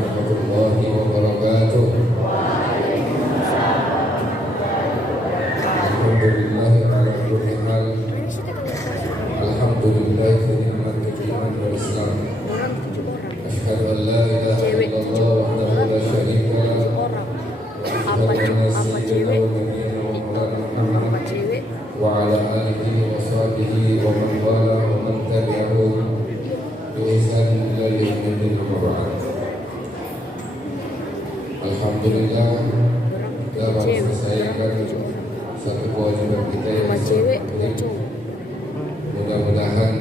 warahmatullahi wabarakatuh. Alhamdulillah ala kulli hal. Alhamdulillah fi ni'matil iman wal Islam. Asyhadu an la ilaha illallah wahdahu la syarika lah. Wa asyhadu anna sayyidina wa nabiyyina wa maulana Muhammad wa ala alihi wa sahbihi wa man wala wa man tabi'ahum bi ihsan ila yaumil qiyamah. Alhamdulillah kita baru selesaikan satu kewajiban kita yang sangat. Mudah-mudahan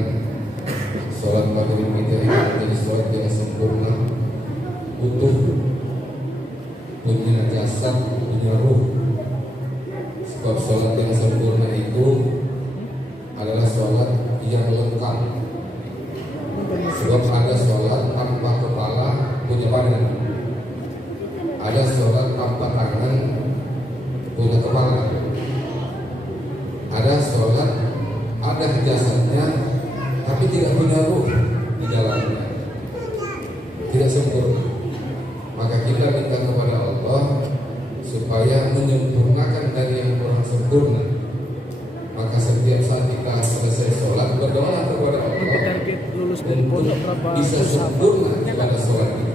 sholat maghrib kita ini menjadi sholat yang sempurna, utuh, punya jasad, punya ruh. Sebab sholat yang sempurna itu adalah sholat yang lengkap. Sebab ada sholat tanpa kepala punya badan, ada sholat tanpa tangan punya kepala, ada sholat ada jasadnya tapi tidak punya ruh di dalamnya, tidak sempurna. Maka kita minta kepada Allah supaya menyempurnakan dari yang kurang sempurna. Maka setiap saat kita selesai sholat berdoa kepada Allah untuk bisa sempurna pada sholat kita.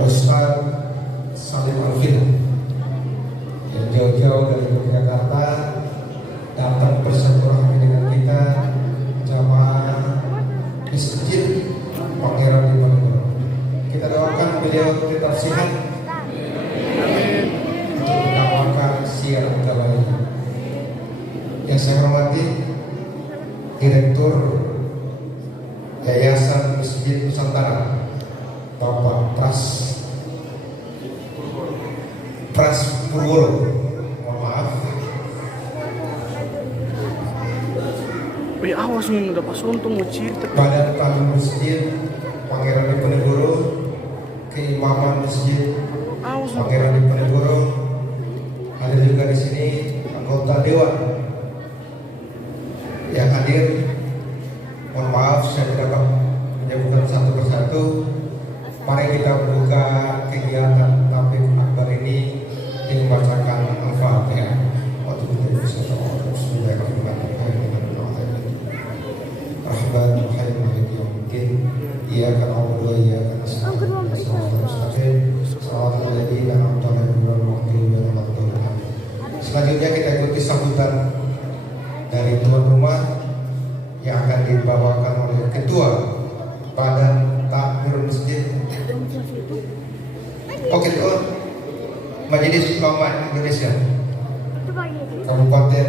Ustaz Salim Alvin yang jauh-jauh dari Yogyakarta datang bersilaturahmi dengan kita jamaah Masjid Pangeran Diponegoro. Kita doakan beliau tetap sehat untuk mengamalkan syiar kita lainnya. Yang saya hormati Direktur Yayasan Masjid Nusantara Bapak Pras Purwolo, mohon maaf. Awas nih udah pas untung mau cerita. Badan Takmir Masjid Pangeran Diponegoro, Keimaman Masjid Pangeran Diponegoro, ada juga di sini anggota dewan yang hadir. Mohon maaf saya tidak dapat menyebutkan satu persatu. Mari kita buka kegiatan tablik akbar ini dengan membacakan Al-Fatihah. Rahmanirrahim maliki yaumiddin. Iyyaka na'budu wa iyyaka nasta'in. Shiratal mustaqim. Shiratal ladzina an'amta 'alaihim ghairil maghdubi 'alaihim waladdallin. Selanjutnya kita ikuti sambutan dari tuan rumah yang akan dibawakan oleh Ketua Badan Takmir Masjid. Oke, Majelis Ulama Indonesia Kabupaten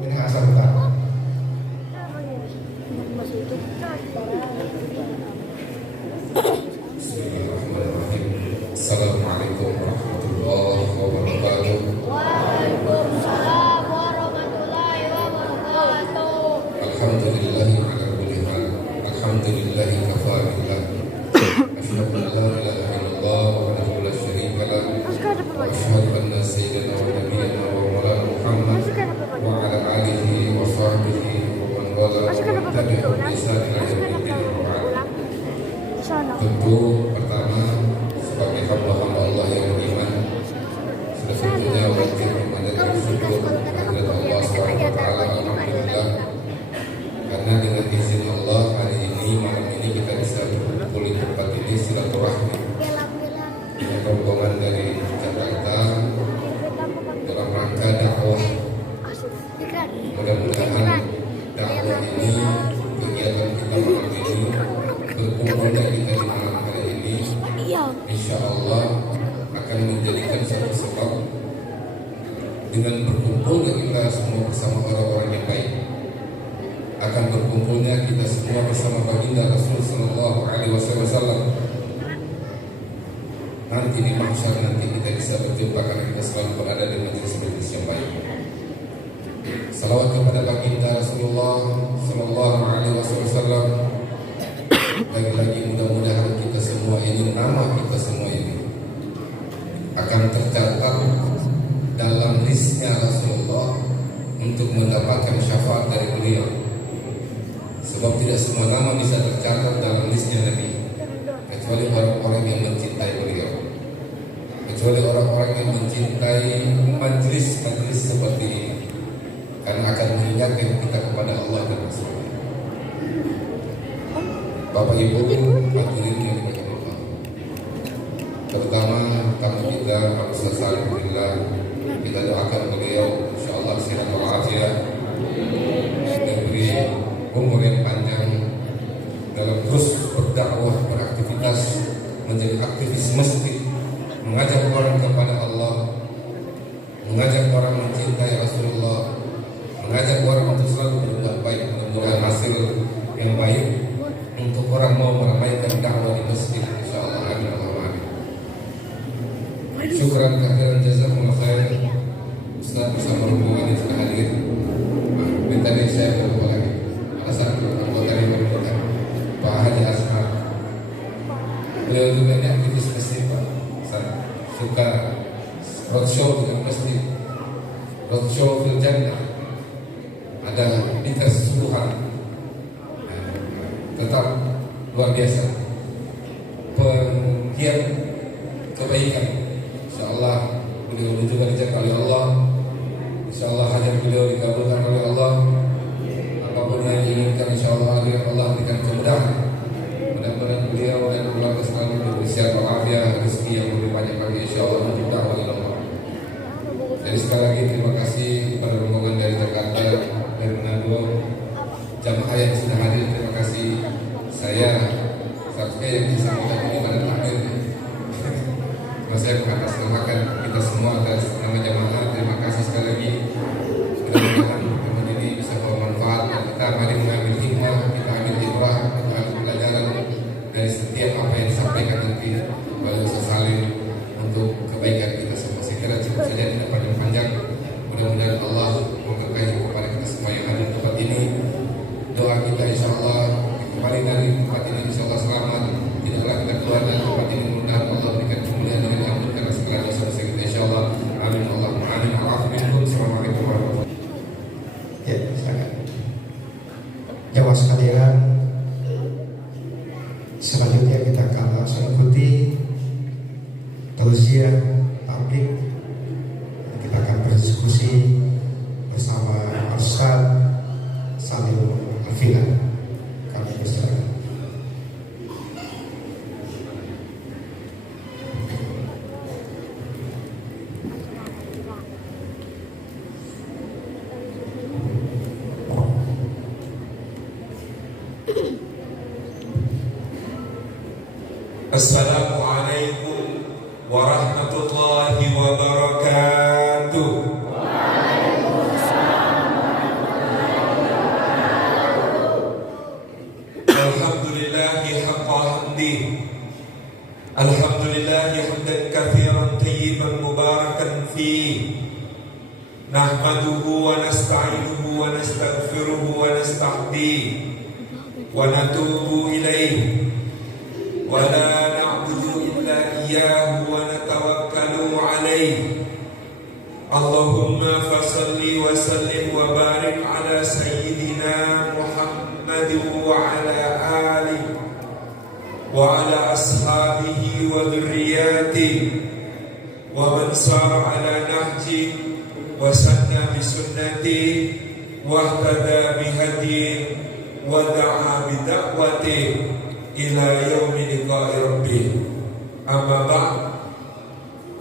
Minahasa Utara. Bismillahirrahmanirrahim. Assalamualaikum warahmatullahi wabarakatuh. Waalaikumsalam warahmatullahi wabarakatuh. Alhamdulillahi ala kulli hal. Alhamdulillahi kafa billah. Asyhadu an la ilaha illallah wahdahu la syarika lah. Wa asyhadu anna sayyidina wa nabiyyina wa maulana Muhammad wa ala alihi wa sahbihi wa man wala wa man tabi'ahum bi ihsan ila yaumil qiyamah. Tentu pertama sebagai hamba-hamba Allah yang beriman, sudah tentunya wajib memanjatkan syukur kepada Allah SWT. Alhamdulillah, karena dengan izin Allah hari ini malam ini kita bisa berkumpul di tempat ini silaturahmi dengan rombongan dari Jakarta dalam rangka dakwah. Mudah-mudahan dakwah ini, kegiatan kita malam ini, berkumpulnya kita di malam hari ini, insya Allah akan menjadikan satu sebab dengan berkumpulnya kita semua bersama orang-orang yang baik, akan berkumpulnya kita semua bersama baginda Rasul Sallallahu Alaihi Wasallam, nanti di mahsyar nanti kita bisa berjumpa karena kita selalu berada di majelis-majelis yang baik. Salawat kepada baginda Rasulullah Sallallahu Alaihi Wasallam. Lagi-lagi mudah-mudahan kita semua ini, nama kita semua ini akan tercatat dalam listnya Rasulullah untuk mendapatkan syafaat dari beliau. Sebab tidak semua nama bisa tercatat dalam listnya Nabi, kecuali orang-orang yang mencintai beliau, kecuali orang-orang yang mencintai majlis-majlis seperti ini, karena akan mengingatkan kita kepada Allah dan Rasul. Bapak Ibu hadirin yang dimuliakan Allah, terutama tamu kita Pak Ustaz Salim Billah, kita doakan beliau insyaallah sehat walafiat, diberi umur yang panjang dalam terus berdakwah, beraktivitas, menjadi aktivis masjid, mengajak orang kepada Allah, mengajak orang mencintai Rasulullah, mengajak orang untuk selalu berbuat baik, mudah-mudahan hasil yang baik untuk orang mau meramaikan dakwah di masjid insyaallah. Amin Allahumma amin. Syukran kehadiran jazakumullah khair Ustaz bersama rombongan yang sudah hadir. Tadi saya berdoa lagi alasan anggota yang berdoa Pak Haji Asmar, beliau juga ini aktivis masjid Pak. Saya suka roadshow dengan masjid, roadshow fil jannah, ada di keseluruhan. Tetap luar biasa penggiat kebaikan. InsyaAllah beliau juga dijaga oleh Allah, InsyaAllah hajat beliau dikabulkan oleh Allah. Apapun yang diinginkan InsyaAllah Allah berikan kemudahan. Mudah-mudahan beliau dan keluarga selalu diberi sehat walafiat, rezeki yang lebih banyak lagi InsyaAllah untuk dakwah Allah. Jadi sekali lagi terima kasih kepada rombongan dari Jakarta, dari Manado, jamaah yang sudah hadir, terima kasih. Saya yang disampaikan ini pada takdir, saya mengatasnamakan kita semua atas nama jamaah. Terima kasih sekali lagi. Mudah-mudahan teman ini bisa bermanfaat dan kita mari mengambil hikmah, kita ambil ibrah, kita ambil pelajaran dari setiap apa yang disampaikan nanti oleh Ustaz Salim untuk kebaikan kita semua. Saya kira cukup saja, tidak panjang-panjang. Mudah-mudahan Allah memberkahi kepada kita semua yang ada di tempat ini. Doa kita insyaallah kembali dari tempat ini insyaallah selamat, tidaklah kita keluar dari tempat ini. Mudah-mudahan Allah berikan kemuliaan dan ampun karena segala dosa-dosa kita insyaallah. Amin Allahumma amin. Assalamualaikum warahmatullahi wabarakatuh. Ya, silakan. Jamaah sekalian, selanjutnya kita akan langsung ikuti tausiah tabligh. Kita akan berdiskusi bersama Ustaz Salim Al-Fila. Kami bersilakan. Assalamualaikum warahmatullahi wabarakatuh. Alhamdulillahi haqqa hamdi, alhamdulillahi hamdan katsiran tayyiban mubarakan fihi, nahmaduhu wa nasta'inuhu wa nastaghfiruhu wa nastahdihi wa natubu ilaihi wa la na'budu illa iyyahu wa natawakkalu alaihi. Allahumma fasalli wa sallim wa barik ala sayyidina Muhammad wa ala alihi wa ala ashabihi wa dhurriyyatihi wa man sara ala nahji wa sanna bi sunnatihi wa ihtada bi hadihi wa da'a bi da'watihi ila yaumi liqa'i rabbih. Amma ba'd.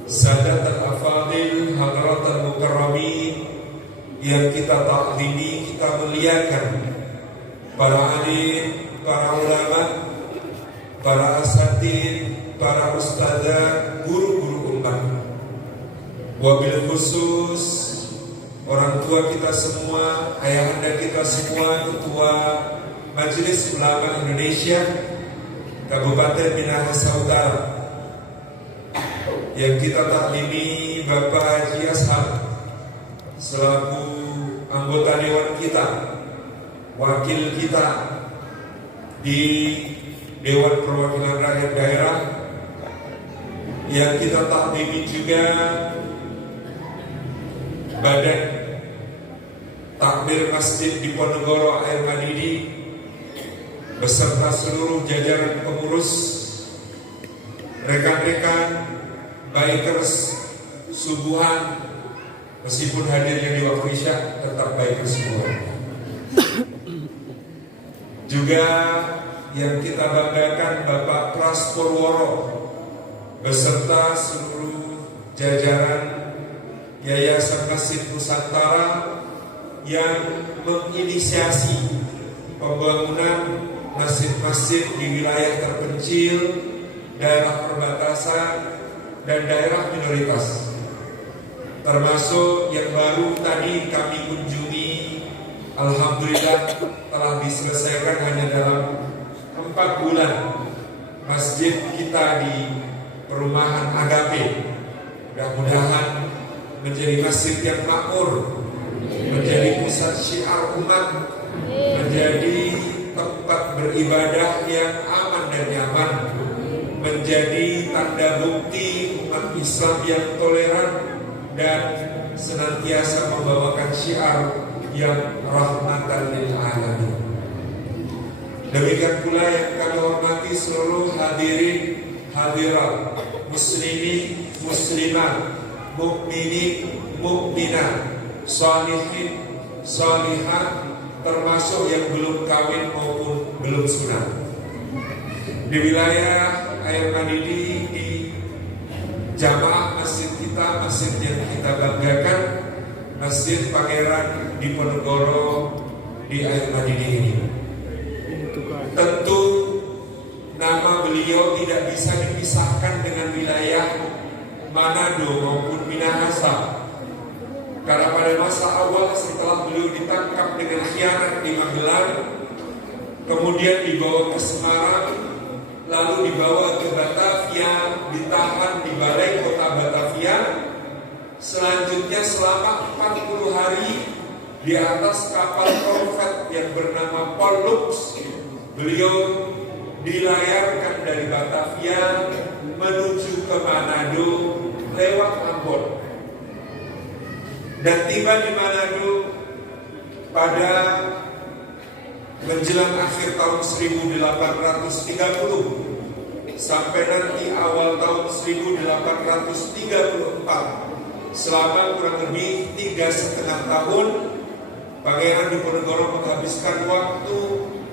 Sadat al-afadil, hadirat al-mukarramin yang kita taklimi, kita muliakan, para alim, para ulama, para asatid, para ustadzah, guru-guru umat, wabil khusus orang tua kita semua, ayahanda kita semua, ketua Majelis Ulama Indonesia Kabupaten Minahasa Utara, yang kita taklimi Bapak Haji Ashar selaku anggota Dewan kita, wakil kita di Dewan Perwakilan Rakyat Daerah, yang kita taklimi juga Badan Takmir Masjid di Ponegoro Air Madidi beserta seluruh jajaran pengurus, rekan-rekan, bikers, subuhan, meskipun hadirnya di waktu Isya tetap bikers semua. Juga yang kita banggakan Bapak Pras Purworo beserta seluruh jajaran Yayasan Masjid Nusantara yang menginisiasi pembangunan masjid-masjid di wilayah terpencil, daerah perbatasan, dan daerah minoritas. Termasuk yang baru tadi kami kunjungi, alhamdulillah telah diselesaikan hanya dalam 4 bulan masjid kita di perumahan Agape. Mudah-mudahan menjadi masjid yang makmur, menjadi pusat syiar umat, menjadi tempat beribadah yang aman dan nyaman, menjadi tanda bukti umat Islam yang toleran dan senantiasa membawakan syiar yang rahmatan lil alamin. Demikian pula yang kami hormati seluruh hadirin hadirat, muslimin muslimat, mukminin mukminat, sholihin sholihat, termasuk yang belum kawin maupun belum sunat. Di wilayah Air Madidi, di jamaah masjid kita, masjid yang kita banggakan, Masjid Pangeran Diponegoro di Air Madidi ini. Tentu nama beliau tidak bisa dipisahkan dengan wilayah Manado maupun Minahasa. Karena pada masa awal setelah beliau ditangkap dengan khianat di Magelang, kemudian dibawa ke Semarang, lalu dibawa ke Batavia, ditahan di balai kota Batavia. Selanjutnya selama 40 hari di atas kapal korvet yang bernama Pollux, beliau dilayarkan dari Batavia menuju ke Manado lewat Ambon. Dan tiba di Manado pada menjelang akhir tahun 1830 sampai nanti awal tahun 1834. Selama kurang lebih 3,5 tahun, Pangeran Diponegoro menghabiskan waktu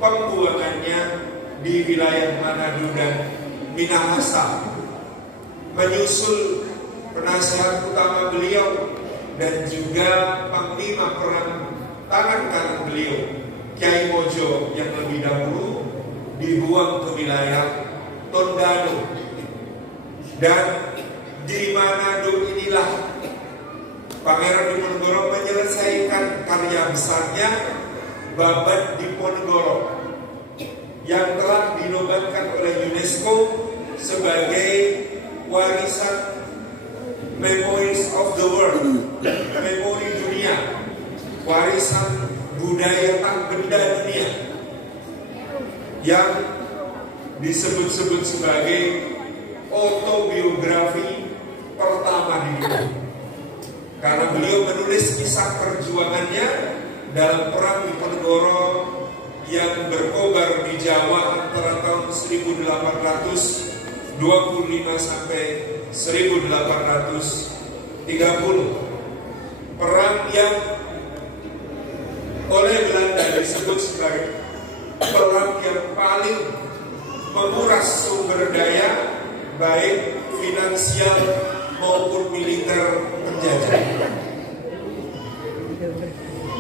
pembuangannya di wilayah Manado dan Minahasa, menyusul penasehat utama beliau dan juga panglima perang tangan kanan beliau, Kiai Mojo, yang lebih dahulu dibuang ke wilayah Tondano. Dan di Manado inilah Pangeran Diponegoro menyelesaikan karya besarnya Babad Diponegoro yang telah dinobatkan oleh UNESCO sebagai warisan Memories of the World, memori dunia, warisan budaya tak benda dunia, yang disebut-sebut sebagai autobiografi pertama di dunia. Karena beliau menulis kisah perjuangannya dalam perang Diponegoro yang berkobar di Jawa antara tahun 1825 sampai 1830. Perang yang oleh Belanda disebut sebagai perang yang paling menguras sumber daya baik finansial maupun militer penjajah.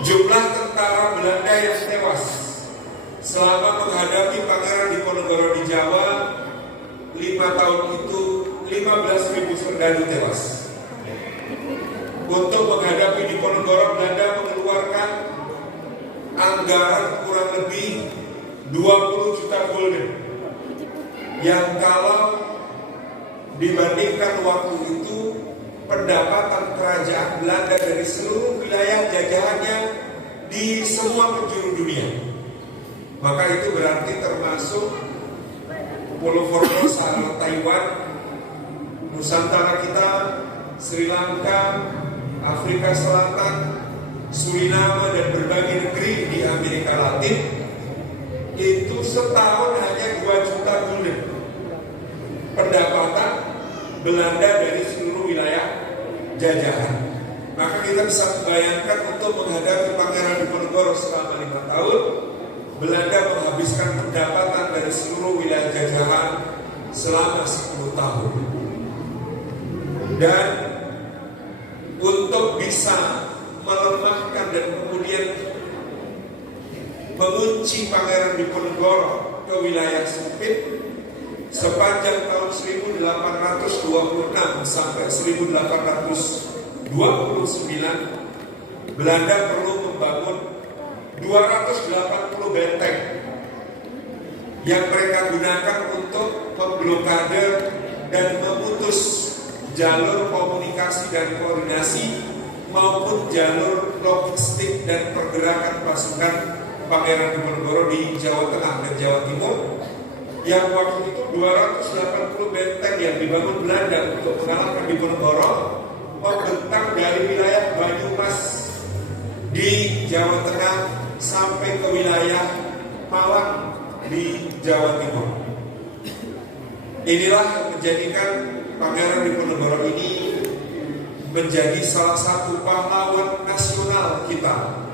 Jumlah tentara Belanda yang tewas selama menghadapi Pangeran Diponegoro di Jawa 5 tahun itu 15.000 serdadu tewas. Untuk menghadapi Diponegoro, Belanda mengeluarkan anggaran kurang lebih 20 juta gulden, yang kalau dibandingkan waktu itu pendapatan kerajaan Belanda dari seluruh wilayah jajahannya di semua penjuru dunia. Maka itu berarti termasuk Pulau Formosa, Taiwan, Nusantara kita, Sri Lanka, Afrika Selatan, Suriname, dan berbagai negeri di Amerika Latin. Itu setahun hanya 2 juta gulden pendapatan Belanda dari seluruh wilayah jajahan. Maka kita bisa membayangkan untuk menghadapi Pangeran Diponegoro selama 5 tahun, Belanda menghabiskan pendapatan dari seluruh wilayah jajahan selama 10 tahun. Dan untuk bisa melemahkan dan kemudian mengunci Pangeran Diponegoro ke wilayah sempit, sepanjang tahun 1826 sampai 1829, Belanda perlu membangun 280 benteng yang mereka gunakan untuk memblokade dan memutus jalur komunikasi dan koordinasi maupun jalur logistik dan pergerakan pasukan Pangeran Diponegoro di Jawa Tengah dan Jawa Timur. Yang waktu itu 280 benteng yang dibangun Belanda untuk mengalahkan Diponegoro membentang dari wilayah Banyumas di Jawa Tengah sampai ke wilayah Malang di Jawa Timur. Inilah yang menjadikan Pangeran Diponegoro ini menjadi salah satu pahlawan nasional kita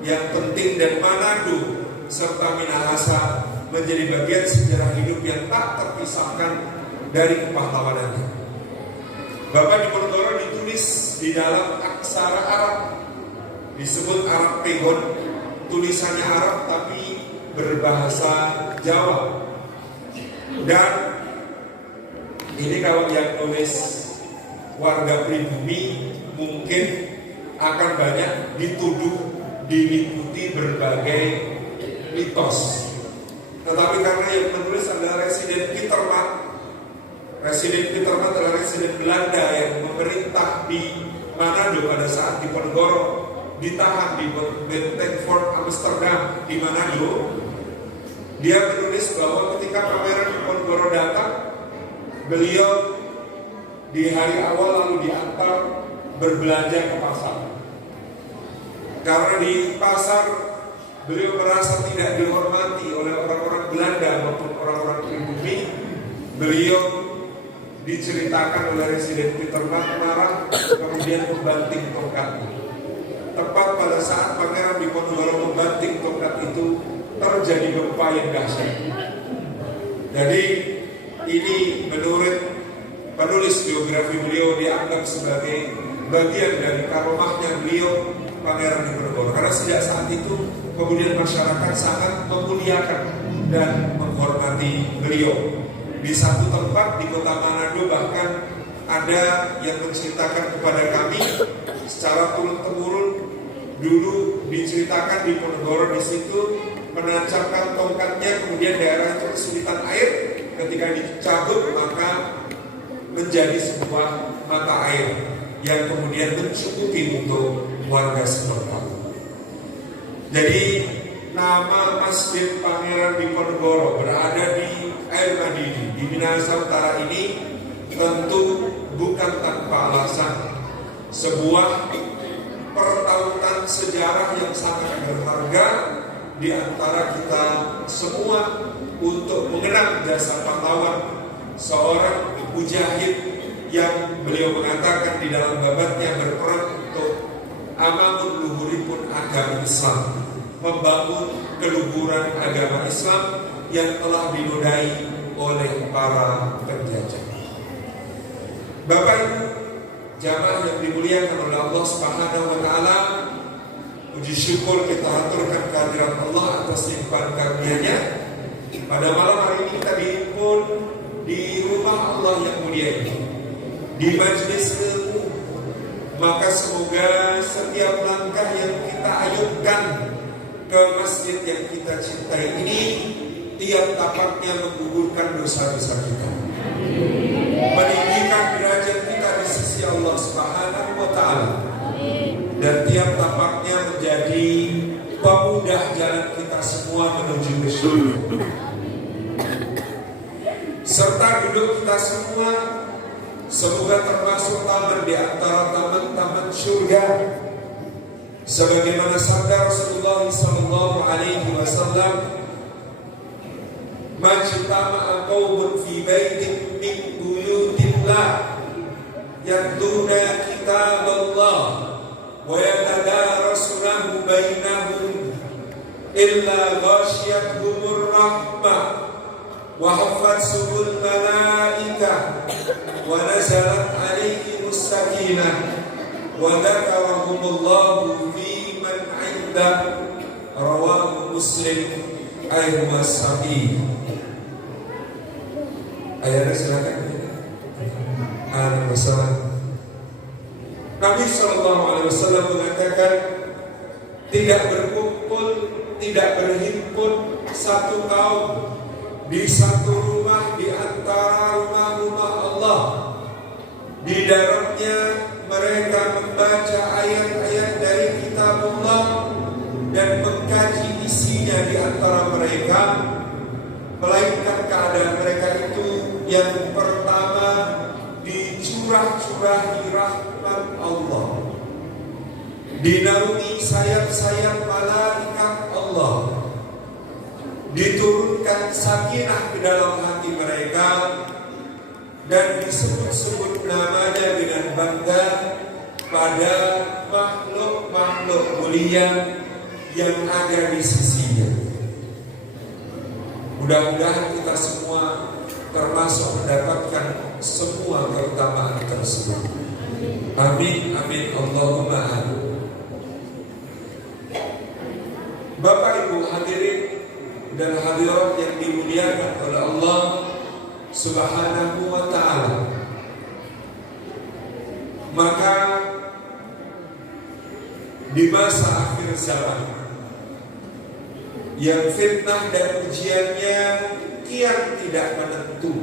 yang penting, dan Manado serta Minahasa menjadi bagian sejarah hidup yang tak terpisahkan dari kepahlawanannya. Bapak Diponegoro ditulis di dalam aksara Arab, disebut Arab Pegon, tulisannya Arab tapi berbahasa Jawa. Dan ini kalau yang nulis warga pribumi mungkin akan banyak dituduh diliputi berbagai mitos. Tetapi karena yang menulis adalah Residen Pieterman adalah residen Belanda yang memerintah di Manado pada saat Diponegoro ditahan di Benteng Fort Amsterdam di Manado. Dia menulis bahwa ketika Pangeran Diponegoro datang, beliau di hari awal lalu diantar berbelanja ke pasar. Karena di pasar beliau merasa tidak dihormati oleh orang-orang Belanda maupun orang-orang pribumi. Beliau diceritakan oleh Residen Pieterman marah, kemudian membanting tongkatnya. Tepat pada saat Pangeran Diponegoro membanting tongkat itu, terjadi gempa yang dahsyat. Jadi ini menurut penulis biografi beliau dianggap sebagai bagian dari karomahnya beliau Pangeran Diponegoro. Karena sejak saat itu kemudian masyarakat sangat memuliakan dan menghormati beliau. Di satu tempat di kota Manado bahkan ada yang menceritakan kepada kami secara turun-temurun, dulu diceritakan Diponegoro di situ menancapkan tongkatnya, kemudian daerah itu kesulitan air, ketika dicabut maka menjadi sebuah mata air yang kemudian mencukupi untuk warga setempat. Jadi nama Masjid Pangeran Diponegoro berada di Air Madidi di Minahasa Utara ini tentu bukan tanpa alasan. Sebuah pertautan sejarah yang sangat berharga di antara kita semua untuk mengenang jasa pahlawan seorang mujahid yang beliau mengatakan di dalam babatnya berperang untuk amangun luhuripun agama Islam, membangun keluhuran agama Islam yang telah dinodai oleh para penjajah. Bapak Ibu jamaah yang dimuliakan oleh Allah Subhanahu wa taala, puji syukur kita aturkan kehadiran Allah atas limpahan karunia-Nya. Pada malam hari ini kita dihimpun di rumah Allah yang mulia ini, di majelis ilmu. Maka semoga setiap langkah yang kita ayunkan ke masjid yang kita cintai ini, tiap tapaknya menggugurkan dosa-dosa kita, meninggikan derajat kita di sisi Allah Subhanahu wa Ta'ala, dan tiap tapaknya menjadi pemudah jalan kita semua menuju ke surga. Serta duduk kita semua semoga termasuk taman di antara taman-taman surga. Sebagaimana sabda Rasulullah sallallahu alaihi wasallam, "Majtama'a qaumun fi baitin min buyutillah yatluna kitaballah wa yatadarasunahu bainahum illa ghashiyatuhumur rahmah wa haffathumul malaikah wa nazalat alaihimus sakinah wa dzakarahumullahu fi man 'inda." Rawahu Muslim. Ayat Sahih. Ayatnya silakan. Nabi Sallallahu Alaihi Wasallam mengatakan, tidak berkumpul, tidak berhimpun satu kaum di satu rumah di antara rumah-rumah Allah. Di dalamnya mereka membaca ayat-ayat dari kitabullah dan mengkaji isinya di antara mereka, melainkan keadaan mereka itu yang pertama dicurah-curahi rahmat Allah, dinaungi sayap-sayap malaikat Allah, diturunkan sakinah ke dalam hati mereka, dan disebut-sebut namanya dengan bangga pada makhluk-makhluk mulia yang ada di sisinya. Mudah-mudahan kita semua termasuk mendapatkan semua keutamaan tersebut. Amin, amin, Allahumma amin. Bapak Ibu hadirin dan hadirat yang dimuliakan oleh Allah Subhanahu wa Ta'ala, maka di masa akhir zaman yang fitnah dan ujiannya kian tidak menentu,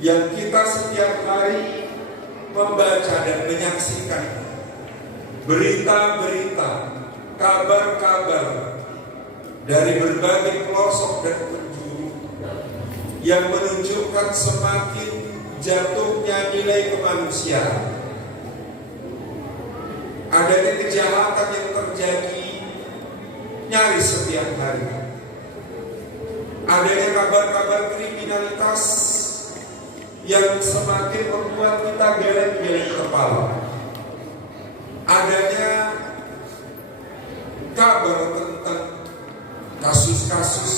yang kita setiap hari membaca dan menyaksikan berita-berita, kabar-kabar dari berbagai pelosok dan penjuru yang menunjukkan semakin jatuhnya nilai kemanusiaan. Adanya kejahatan yang terjadi nyaris setiap hari. Adanya kabar-kabar kriminalitas yang semakin membuat kita geleng-geleng kepala. Adanya kabar tentang kasus-kasus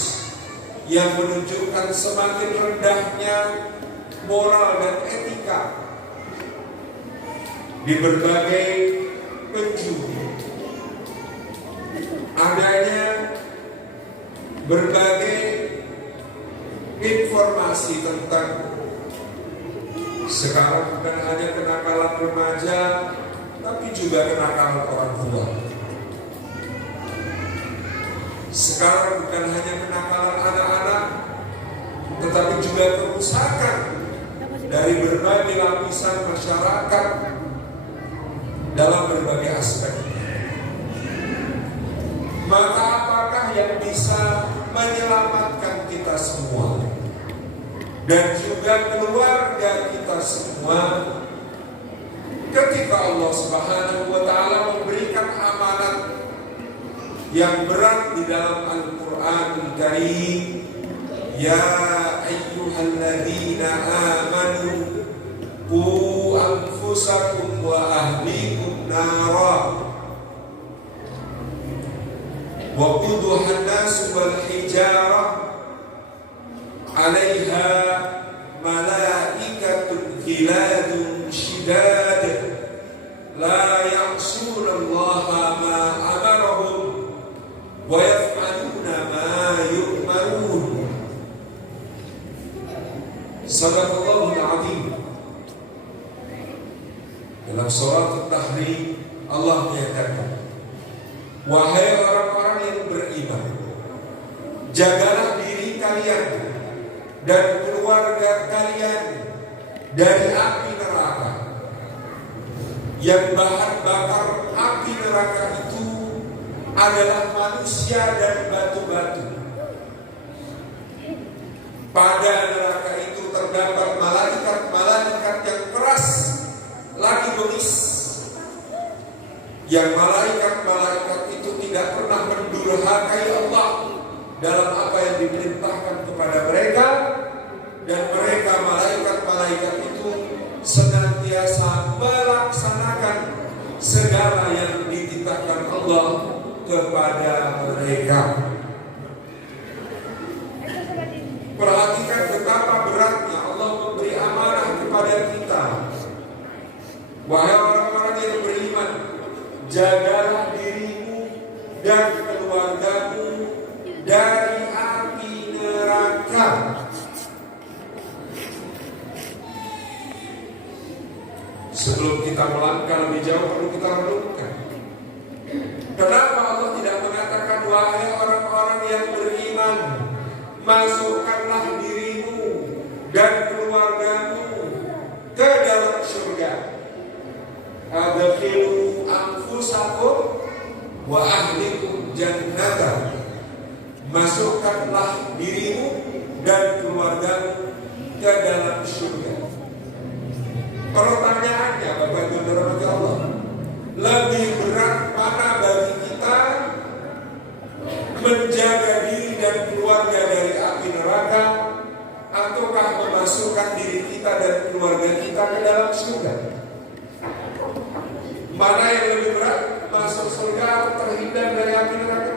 yang menunjukkan semakin rendahnya moral dan etika di berbagai penjuru. Adanya berbagai informasi tentang sekarang bukan hanya kenakalan remaja, tapi juga kenakalan orang tua. Sekarang bukan hanya kenakalan anak-anak, tetapi juga kerusakan dari berbagai lapisan masyarakat dalam berbagai aspek. Maka apakah yang bisa menyelamatkan kita semua dan juga keluarga kita semua ketika Allah Subhanahu wa Ta'ala memberikan amanat yang berat di dalam Al-Qur'anul Karim? Ya ayyuhalladzina amanu qu anfusakum wa ahlikum nara wa quduhan nas wal hijarah 'alaiha malaikatun ghiladun shidad la ya'sunallaha ma amarahum wa yaf'aluna ma yu'marun. Sadaqallahul azim. Dalam surat At-Tahrim Allah menyatakan, wahai orang-orang yang beriman, jagalah diri kalian dan keluarga kalian dari api neraka. Yang bahan bakar api neraka itu adalah manusia dan batu-batu. Pada neraka itu terdapat malaikat-malaikat yang keras, lagi bengis. Yang malaikat-malaikat itu tidak pernah mendurhakai Allah dalam apa yang diperintahkan kepada mereka, dan mereka malaikat-malaikat itu senantiasa melaksanakan segala yang dititahkan Allah kepada mereka. Perhatikan betapa beratnya Allah memberi amanah kepada kita. Wahai orang-orang yang beriman, jagalah dirimu dan keluargamu dari api neraka. Sebelum kita melangkah lebih jauh, perlu kita renungkan. Kenapa Allah tidak mengatakan, wahai orang-orang yang beriman, masukkanlah dirimu dan keluargamu ke dalam surga. Adkhilu anfusakum wa ahlikum jannata. Masukkanlah dirimu dan keluargamu ke dalam surga. Pertanyaannya, Bapak Ibu dirahmati Allah, lebih berat mana bagi kita menjaga diri dan keluarga dari api neraka, ataukah memasukkan diri kita dan keluarga kita ke dalam surga? Mana yang lebih berat, masuk surga atau terhindar dari api neraka?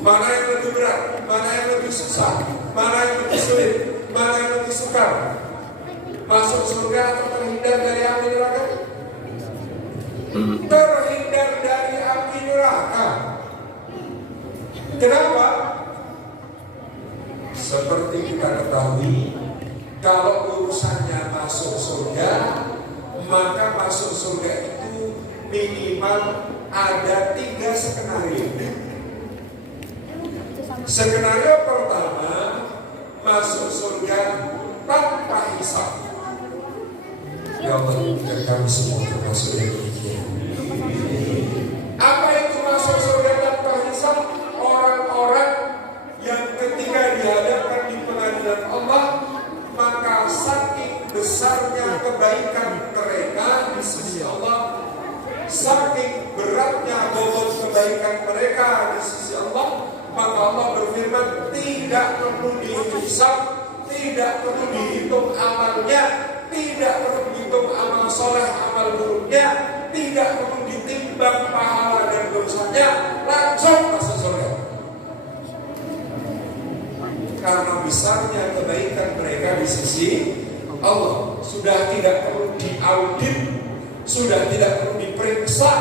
Mana yang lebih berat? Mana yang lebih susah? Mana yang lebih sulit? Mana yang lebih sukar? Masuk surga atau terhindar dari api neraka? Terhindar dari api neraka. Kenapa? Seperti kita ketahui, kalau urusannya masuk surga, maka masuk surga itu minimal ada 3 skenario. Skenario pertama, masuk surga tanpa hisab. Ya Allah, dan kami semua termasuk yang demikian. Apa itu masuk surga tanpa hisab? Orang-orang yang ketika dihadapkan di pengadilan Allah, maka saking besarnya kebaikan mereka di sisi Allah, saking beratnya bobot kebaikan mereka di sisi Allah, maka Allah berfirman, tidak perlu dihisab, tidak perlu dihitung amalnya, tidak perlu dihitung amal soleh, amal buruknya, tidak perlu ditimbang pahala dan dosanya, langsung masuk surga. Karena besarnya kebaikan mereka di sisi Allah, sudah tidak perlu diaudit, sudah tidak perlu diperiksa,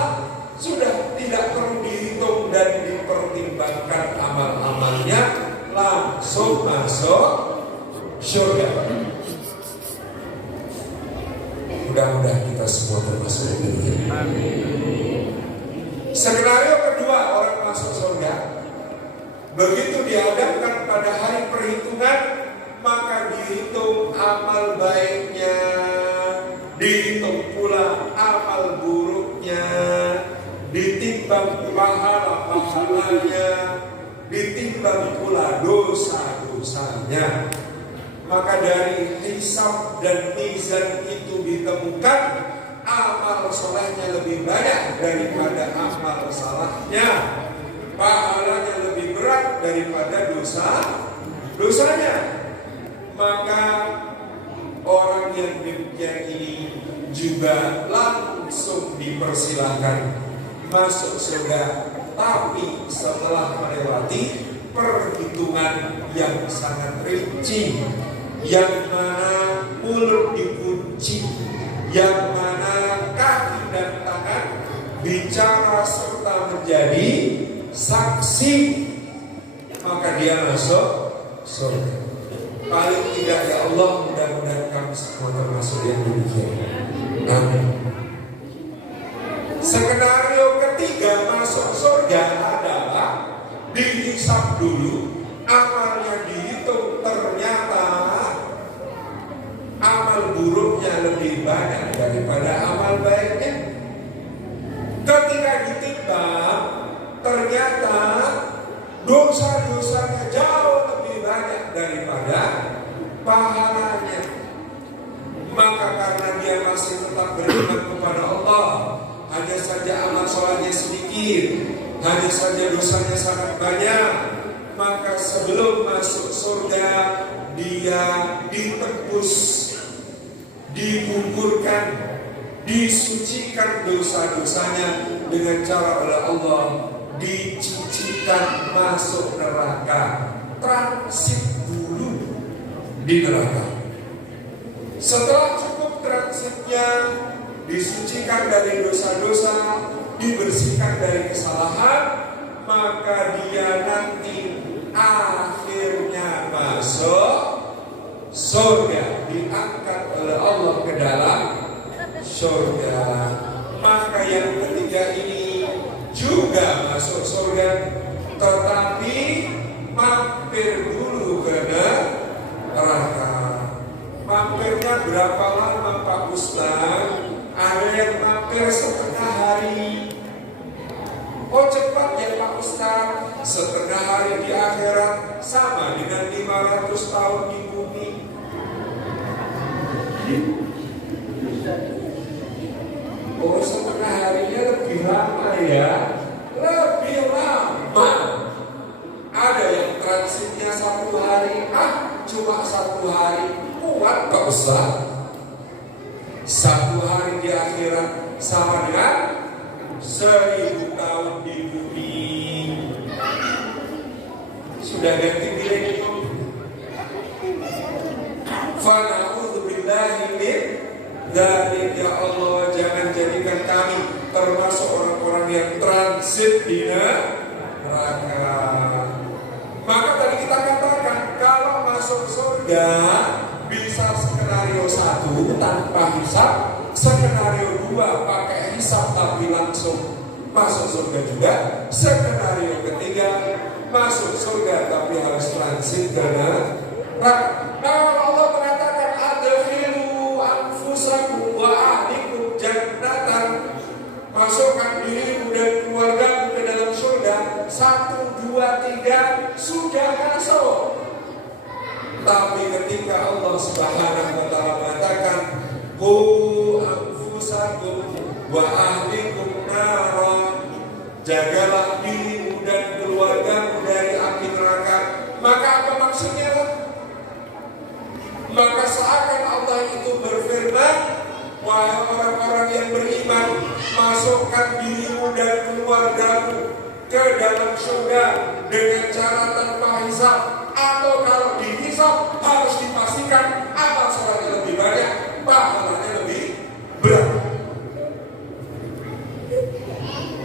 sudah tidak perlu dihitung dan dipertimbangkan amal-amalnya, langsung masuk surga. Mudah-mudahan kita semua termasuk yang demikian. Skenario kedua orang masuk surga, begitu dihadapkan pada hari perhitungan, maka dihitung amal baiknya, dihitung pula amal buruknya, ditimbang pahala-pahalanya, ditimbang pula dosa-dosanya. Maka dari hisab dan mizan itu ditemukan amal solehnya lebih banyak daripada amal salahnya, pahalanya lebih berat daripada dosanya. Maka orang yang demikian ini juga langsung dipersilahkan masuk surga, tapi setelah melewati perhitungan yang sangat rinci, yang mana mulut dikunci, yang mana kaki dan tangan bicara serta menjadi saksi, maka dia masuk surga. Paling tidak ya Allah, mudah-mudahan kami semua termasuk yang demikian. Amin. Skenario ketiga masuk surga adalah dihisab dulu, amalnya dihitung, ternyata amal buruknya lebih banyak daripada karena dia masih tetap beriman kepada Allah, hanya saja amal sholatnya sedikit, hanya saja dosanya sangat banyak, maka sebelum masuk surga dia ditebus, dikuburkan, disucikan dosa-dosanya dengan cara oleh Allah dicucikan masuk neraka, transit dulu di neraka. Setelah cukup transitnya, disucikan dari dosa-dosa, dibersihkan dari kesalahan, maka dia nanti akhirnya masuk surga, diangkat oleh Allah ke dalam surga. Maka yang ketiga ini juga masuk surga, tetapi mampir dulu ke neraka. Mampirnya berapa lama Pak Ustaz? Ada yang mampir setengah hari. Oh cepat ya Pak Ustaz. Setengah hari di akhirat sama dengan 500 tahun di bumi. Oh setengah harinya lebih lama ya. Lebih lama. Ada yang transitnya 1 hari. Cuma 1 hari. Kuat Pak Ustaz. 1 hari di akhirat sama dengan 1000 tahun di bumi. Sudah ganti milenium. Fana'udzubillahi min dzalik, ya Allah, jangan jadikan kami termasuk orang-orang yang transit di neraka. Maka tadi kita katakan kalau masuk surga bisa skenario 1 tanpa hisab, skenario 2 pakai hisab tapi langsung masuk surga juga, skenario ketiga masuk surga tapi harus transit ke neraka. Kalau Allah mengatakan adkhilu anfusakum wa ahlikum jannatan, masukkan dirimu dan keluargamu ke dalam surga, 1, 2, 3 sudah masuk. Tapi ketika Allah Subhanahu wa taala mengatakan qu anfusakum wa ahlikum nara, jagalah dirimu dan keluargamu dari api neraka, maka apa maksudnya? Maka seakan Allah itu berfirman, wahai orang-orang yang beriman, masukkan dirimu dan keluargamu ke dalam surga dengan cara tanpa hisab, atau kalau dihisab harus dipastikan amal sholatnya lebih banyak, pahalanya lebih berat.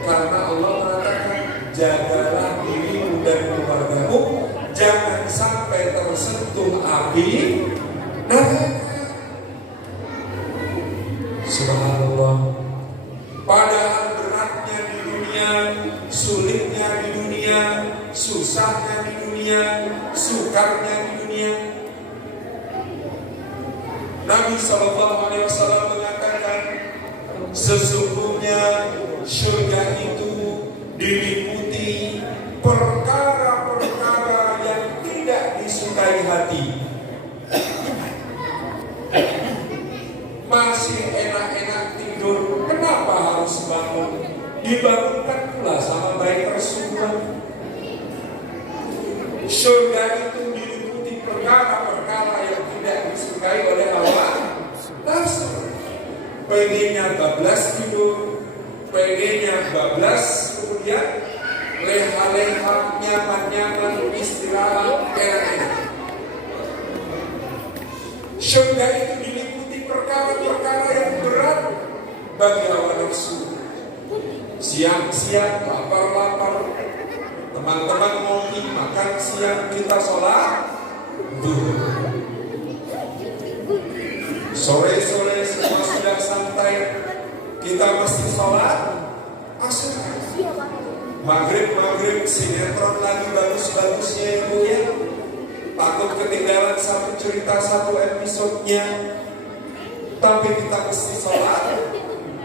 Karena Allah mengatakan jagalah dirimu dan keluargamu jangan sampai tersentuh api neraka. Subhanallah. Padahal beratnya di dunia, sulitnya di dunia, susahnya di dunia, sukarnya di dunia, Nabi SAW mengatakan sesungguhnya surga itu diliputi perkara-perkara yang tidak disukai hati. Masih enak-enak tidur, kenapa harus bangun? Dibangunkan pula sama bayi tersebut. Surga itu diliputi perkara-perkara yang tidak disukai oleh hawa nafsu. Pengennya bablas tidur, pengennya bablas kemudian leha-leha, nyaman-nyaman, istirahat, enak-enak. Surga itu diliputi perkara-perkara yang berat bagi hawa nafsu. Siang-siang lapar-lapar, teman-teman ngopi, makan siang, kita sholat duhur. Sore-sore semua sudah santai, kita mesti sholat asar. Maghrib sinetron lagi bagus-bagusnya ibu ya. Takut ketinggalan satu cerita, satu episodenya. Tapi kita mesti sholat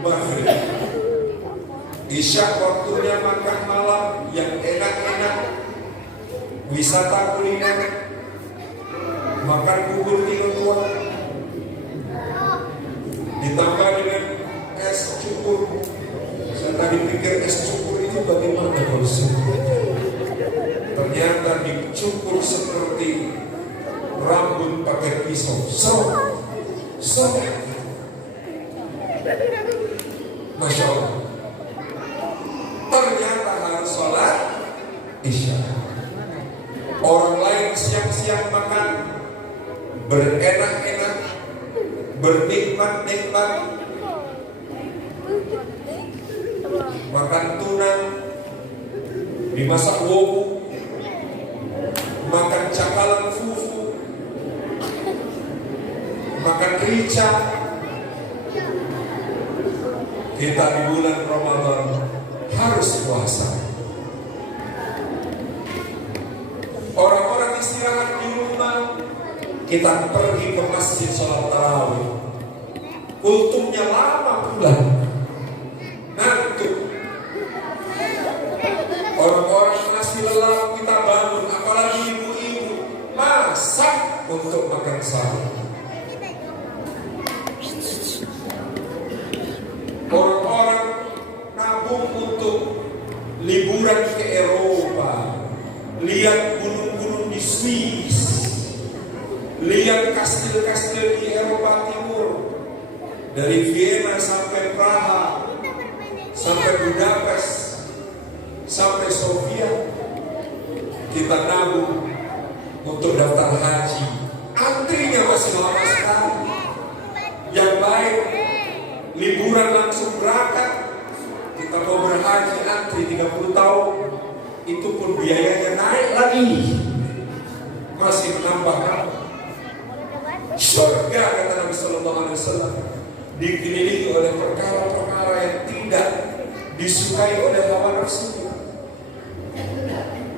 maghrib. Isya waktunya makan malam yang enak-enak, wisata kuliner, makan bubur tiga tua. ditambah dengan es cukur. Saya tadi pikir es cukur itu bagaimana konsepnya. Ternyata dicukur seperti rambut pakai pisau. Masya Allah. Ternyata harus sholat Isya. Orang lain siang-siang makan berenak-enak, bernikmat-nikmat, makan tuna, dimasak wobu, makan cakalang fufu, makan rica. Kita di bulan Ramadan harus puasa. Orang-orang istirahat di rumah, kita pergi ke masjid sholat tarawih. Kultumnya lama pula, ngantuk. Orang-orang masih lelah, kita bangun. Apalagi ibu-ibu masak untuk makan sahur. Orang-orang nabung untuk liburan ke Eropa, lihat gunung-gunung di Swiss, lihat kastil-kastil di Eropa Timur, dari Vienna sampai Praha, sampai Budapest, sampai Sofia. Kita nabung untuk daftar haji. Antrinya masih lama sekali. Yang baik liburan langsung berangkat. Kita mau berhaji antri 30 tahun. Itu pun biayanya naik lagi. Masih menambah. Surga kata Nabi Sallallahu Alaihi Wasallam dikelilingi oleh perkara-perkara yang tidak disukai oleh hawa nafsu.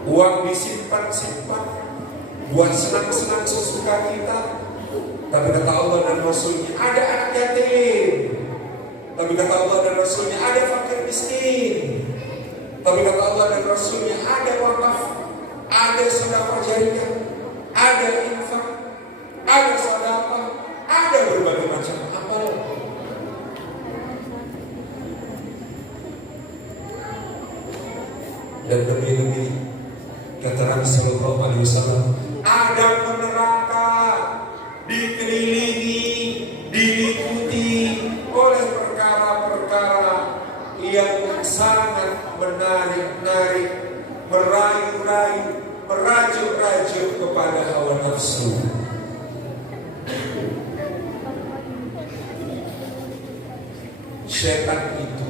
Uang disimpan-simpan buat senang-senang sesuka kita. Tapi kata Allah dan Rasulnya ada anak yatim. Tapi kata Allah dan Rasulnya ada fakir miskin. Tapi kata Allah dan Rasulnya ada wakaf, ada sedekah jariah, ada infak, ada sedekah, ada berbagai macam amal. Dan lebih-lebih kata Nabi Sallallahu Alaihi Wasallam, ada neraka dikelilingi, diliputi oleh perkara-perkara yang sangat menarik-narik, merayu-rayu, merajuk-rajuk kepada hawa nafsu. Setan itu,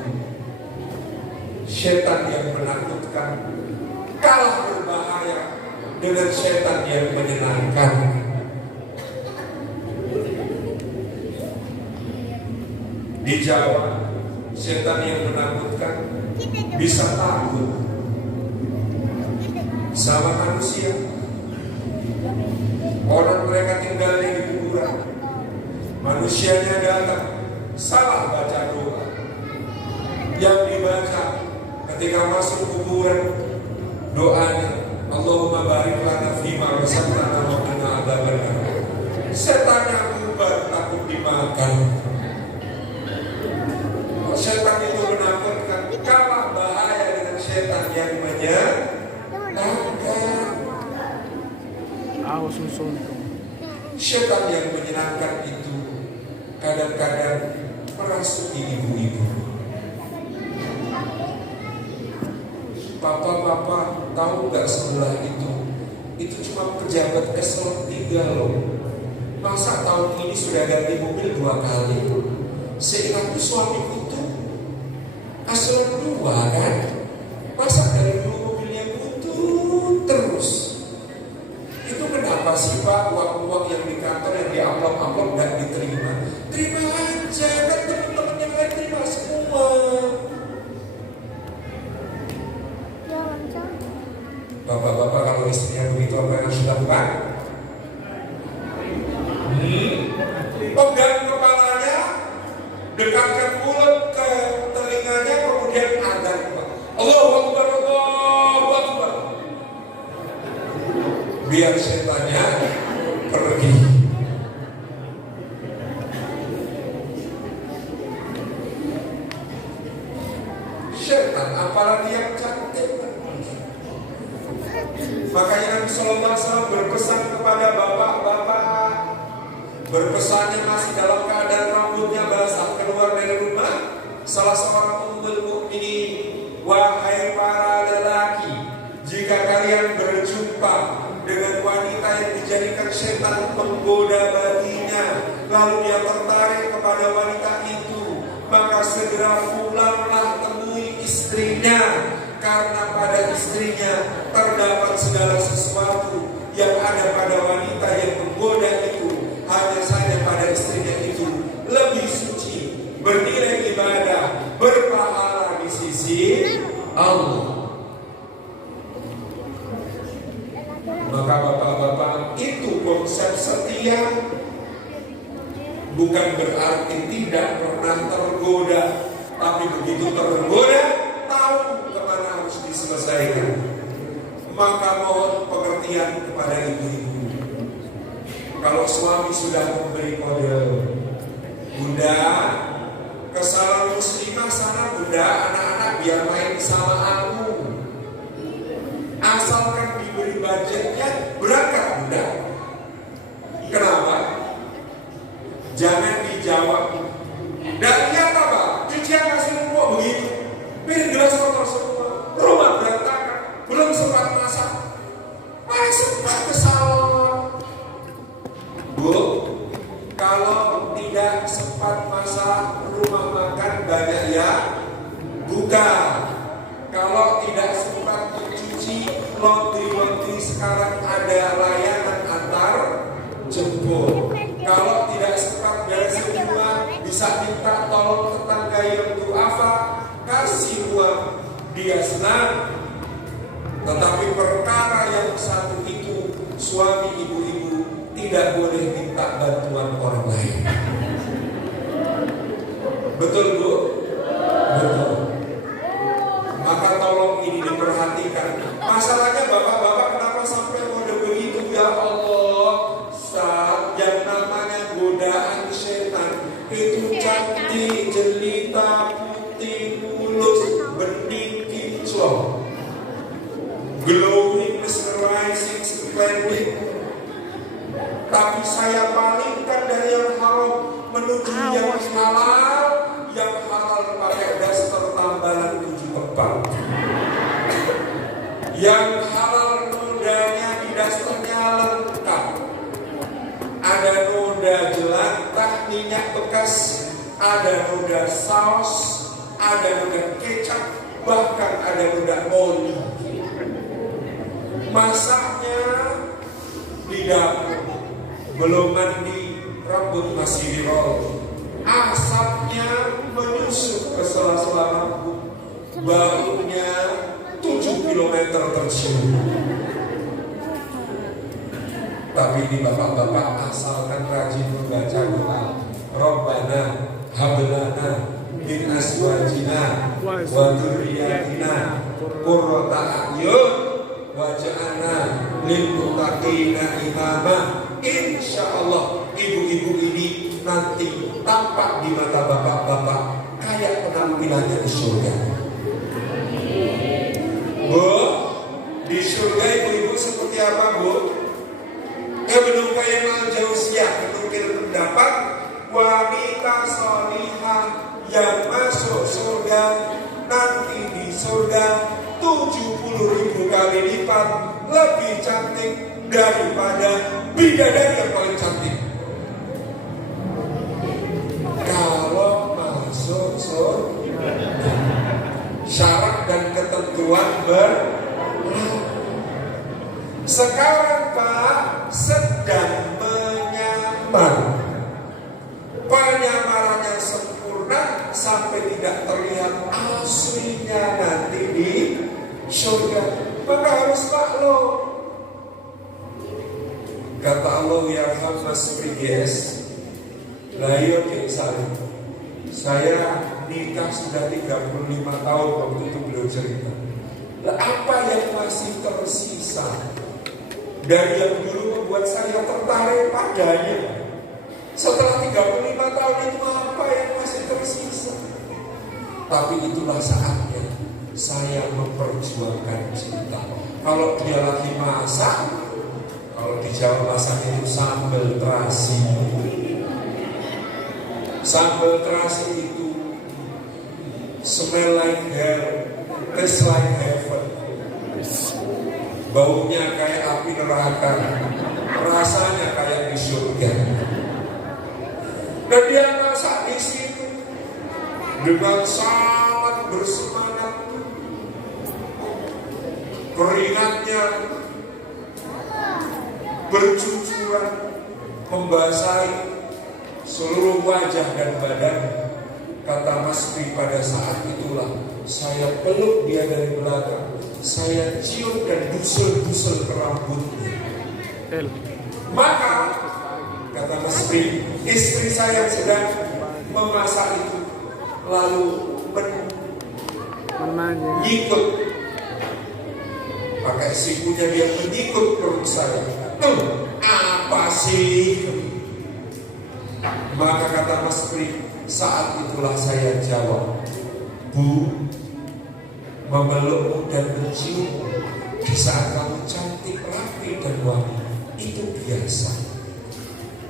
setan yang menakutkan, kalah berbahaya dengan setan yang menyenangkan. Di Jawa, setan yang menakutkan bisa takut sama manusia. Orang mereka tinggalnya di kuburan, manusianya datang, salah baca doa. Yang dibaca ketika masuk kuburan doanya, Allahumma barik lana fima razaqtana wa qina adzabannar. Setannya bubar, takut dimakan. Setan itu menakutkan, kalah bahaya dengan setan yang menyenangkan. Setan yang menyenangkan itu kadang-kadang merasuki ibu-ibu. Bapak-bapak tahu gak sebelah itu cuma pejabat eselon 3 loh. Masa tahun ini sudah ganti mobil 2 kali? Seingatku suamiku itu eselon 2 kan? Masa dari dulu mobilnya butut terus? Itu kenapa sih Pak uang-uang yang di kantor yang di-amplop-amplop gak diterima? Terima aja, kan teman-teman yang lain terima semua. Bapak-bapak kalau istrinya begitu apa yang harus dilakukan? Pegang kepalanya, dekatkan mulut ke telinganya, kemudian adzan. Allahu Akbar, Allahu Akbar. Biar setannya pergi. ganteng, apalagi yang cantik. Makanya Nabi Sallallahu Alaihi Wasallam berpesan kepada bapak-bapak, berpesannya masih dalam keadaan rambutnya basah keluar dari rumah. Salah seorang ummul mukminin, wahai para lelaki, jika kalian berjumpa dengan wanita yang dijadikan setan menggoda baginya, lalu dia tertarik kepada wanita itu, maka segera pulanglah temui istrinya, karena pada istrinya terdapat segala sesuatu yang ada pada wanita yang menggoda itu. Hanya saja pada istrinya itu lebih suci, bernilai ibadah, berpahala di sisi Allah. Maka bapak-bapak, itu konsep setia bukan berarti tidak pernah tergoda, tapi begitu tergoda tahu kemana harus diselesaikan. Maka mohon pengertian kepada ibu-ibu. Kalau suami sudah memberi kode, bunda, kesalahan muslimah sana bunda, anak-anak biar main sama aku. Asalkan diberi budgetnya, berangkat bunda. Kenapa? Jangan dijawab. Dan lihat apa? Cucian masih numpuk begitu. Piring gelas kotor semua. Rumah berantakan. Belum sempat masak. Masih sempat kesalahan. Bu, kalau tidak sempat masak, rumah makan banyak ya buka. Kalau tidak sempat mencuci, laundry sekarang ada layanan antar jemput. Kalau tidak sempat beresin rumah, bisa minta tolong tetangga yang duafa, kasih uang, dia senang. Tetapi perkara yang satu itu, suami ibu-ibu tidak boleh minta bantuan orang lain. Betul Bu? Betul. Maka tolong ini diperhatikan. Masalahnya bapak-bapak kenapa sampai mode begitu? Ya Allah, saat yang namanya godaan setan itu cantik, jelita, putih, mulus, bening, kinclong, glowing, mesmerizing, splendid. Tapi saya palingkan dari yang haram menuju yang halal. Yang halal pakai daster tambalan 7 tebal. Yang halal nodanya di dasternya lengkap. Ada noda jelantah minyak bekas, ada noda saus, ada noda kecap, bahkan ada noda oli. Masaknya di dapur, belum mandi, rambut masih dirol. Asapnya menyusup ke sela-sela rambut, baunya 7 km tercium. Tapi ini bapak-bapak asalkan rajin membaca doa, Rabbana hablana min azwajina wa dzurriyyatina qurrata a'yun waj'alna lil muttaqina imama. Insyaallah ibu-ibu ini nanti tampak di mata bapak-bapak kayak penampilannya di surga. Bu, di surga ibu-ibu seperti apa Bu? Ibnu Qayyim al-Jauziyah menukil pendapat wanita salihah yang masuk surga nanti di surga 70.000 kali lipat lebih cantik daripada bidadari yang paling cantik. Kalau masuk surga, syarat dan ketentuan berlaku. Sekarang Pak sedang menyamar, penyamaran yang sempurna sampai tidak terlihat aslinya nanti di surga. Maka harus maklum. Kata Allah ya Mas Priges, layo saya nikah sudah 35 tahun, waktu itu belum cerita. Lah apa yang masih tersisa dari yang dulu membuat saya tertarik padanya? Setelah 35 tahun itu apa yang masih tersisa? Tapi itulah saatnya saya memperjuangkan cinta. Kalau dia lagi masak, kalau di Jawa masak itu sambal terasi. Sambal terasi itu smell like hell, taste like heaven. Baunya kayak api neraka, rasanya kayak di surga. Dan dia masak di situ dengan sangat bersemangat. Keringatnya bercucuran membasahi seluruh wajah dan badan. Kata Mas Pri, pada saat itulah saya peluk dia dari belakang, saya cium dan dusel-dusel ke rambutnya. Maka kata Mas Pri, istri saya yang sedang memasak itu lalu menyikut, pakai sikunya dia menyikut perut saya. Apa sih? Maka kata Mas Pri, saat itulah saya jawab, Bu, memelukmu dan menciummu di saat kamu cantik, rapi dan wangi itu biasa.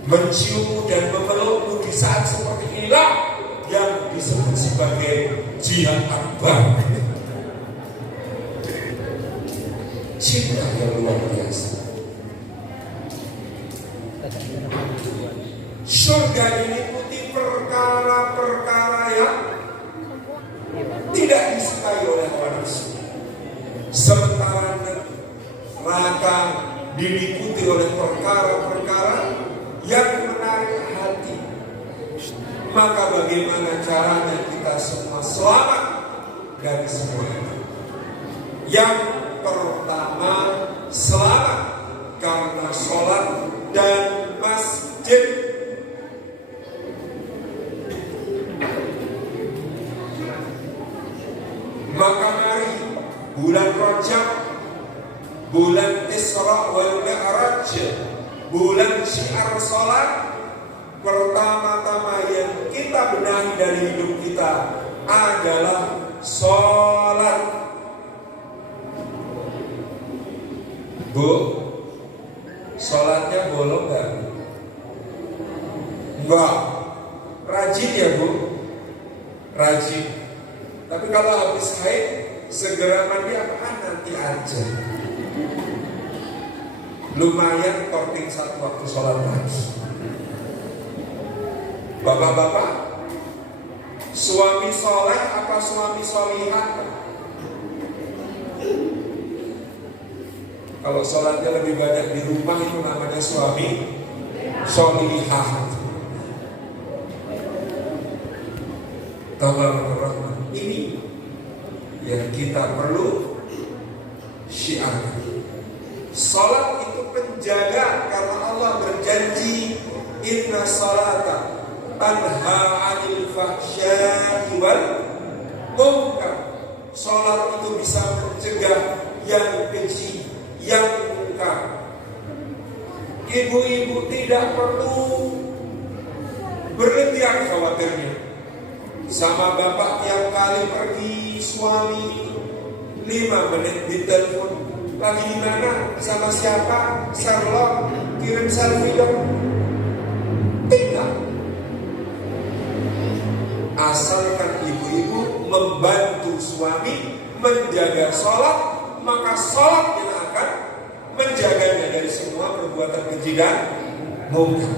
Menciummu dan memelukmu di saat seperti inilah yang disebut sebagai jihad akbar. Cinta yang luar biasa. Surga diliputi perkara-perkara yang tidak disukai oleh manusia. Sementara neraka diliputi oleh perkara-perkara yang menarik hati. Maka bagaimana caranya kita semua selamat dari semua itu? Yang pertama, selamat karena sholat dan masjid. Maka mari bulan Rajab, bulan Isra wal Mi'raj, bulan syiar salat, pertama-tama yang kita benahi dari hidup kita adalah salat. Bu, salatnya bolong gak? Enggak. Rajin ya Bu? Rajin. Tapi kalau habis haid, segera mandi apaan nanti aja. Lumayan korting satu waktu sholat lagi. Bapak-bapak, suami soleh apa suami solihah? Kalau sholatnya lebih banyak di rumah itu namanya suami solihah. Tolong ini yang kita perlu syiarkan. Salat itu penjaga karena Allah berjanji inna salata tanha 'anil fahsya'i wal munkar. Salat itu bisa mencegah yang keji, yang munkar. Ibu-ibu tidak perlu berlebihan khawatirnya. Sama bapak tiap kali pergi suami 5 menit ditelepon, lagi di mana, sama siapa, Sherlock, kirim selfie dong. Tidak. Asalkan ibu-ibu membantu suami menjaga sholat, maka sholat yang akan menjaganya dari semua perbuatan keji dan munkar.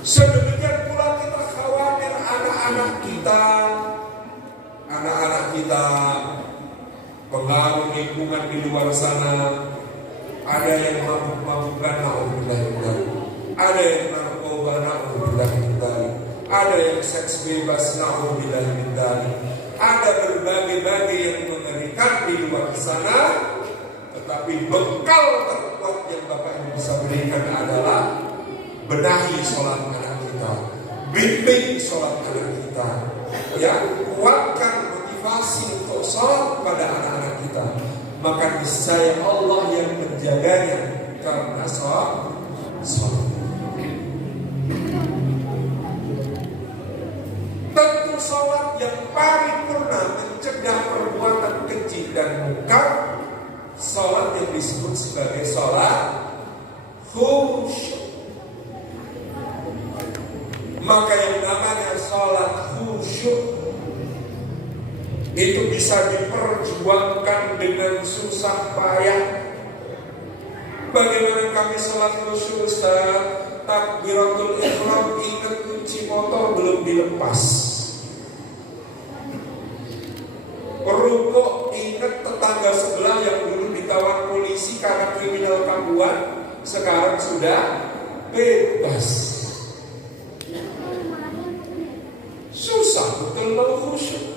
Sedemikian pula kita khawatir anak-anak kita pengaruh lingkungan di luar sana. Ada yang mabuk-mabukan, na'udzubillah, ada yang narkoba, na'udzubillah, ada yang seks bebas, na'udzubillah, ada berbagai-bagai yang mengerikan di luar sana. Tetapi bekal terkuat yang Bapak Ibu bisa berikan adalah benahi sholat anak kita, bimbing sholat anak kita, ya, kuatkan motivasi untuk sholat pada anak-anak kita. Maka niscaya Allah yang menjaganya karena sholat. Tentu Tujuan sholat yang paripurna mencegah perbuatan keji dan munkar, sholat yang disebut sebagai sholat khusyuk. Maka yang namanya sholat khusyuk itu bisa diperjuangkan dengan susah payah. Bagaimana kami sholat khusyuk, Ustaz? Takbiratul ihram, ingat kunci motor belum dilepas. Rukuk, ingat tetangga sebelah yang dulu ditawan polisi karena kriminal kambuhan, sekarang sudah bebas. Susah betul kalau khusyuk.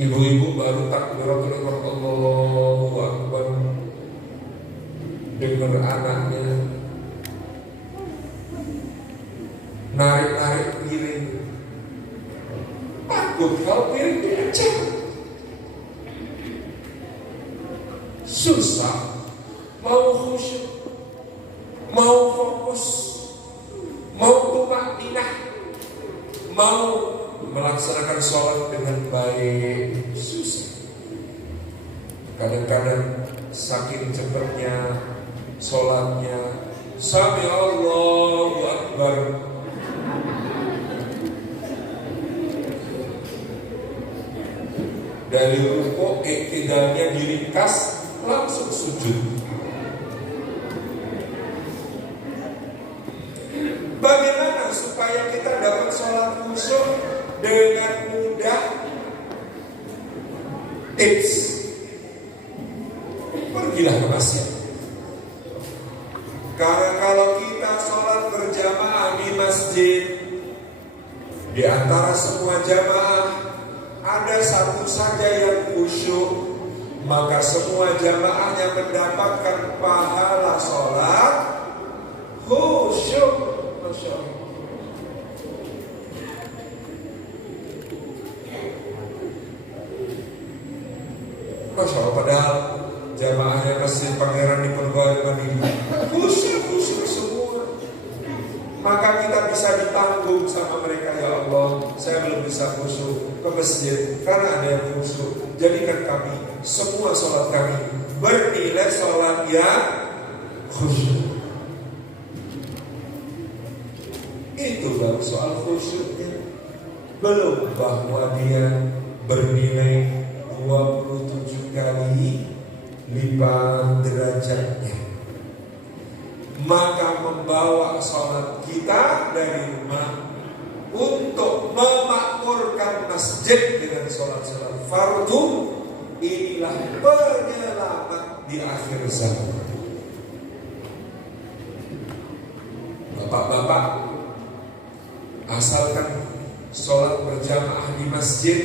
Ibu-ibu baru takbiratul ihram, Allahu Akbar, dengar anaknya narik-narik piring, takut kalau piring pecah. Susah mau khusyuk, mau fokus, mau tumakninah, mau melaksanakan sholat dengan baik. Susah. Kadang-kadang saking cepatnya sholatnya, Sami Allahu Akbar, dari rukuk iktidalnya diringkas langsung sujud. Bagaimana supaya kita dapat sholat khusyuk dengan mudah? Tips: pergilah ke masjid. Karena kalau kita sholat berjamaah di masjid, di antara semua jamaah ada satu saja yang khusyuk, maka semua jamaahnya mendapatkan pahala sholat khusyuk. Masya Allah. Masya Allah, padahal jamaahnya Masjid Pangeran Diponegoro Madinah khusyuk semua. Maka kita bisa ditanggung sama mereka. Ya Allah, saya belum bisa khusyuk ke masjid karena ada yang khusyuk. Jadikan kami semua sholat kami bernilai sholat yang khusyuk. Itu baru soal khusyuknya. Belum bahwa dia bernilai 27 kali lipat derajatnya. Maka membawa sholat kita dari rumah untuk memakmurkan masjid dengan sholat-sholat fardu, inilah penyelamat di akhir zaman. Bapak-bapak, asalkan sholat berjamaah di masjid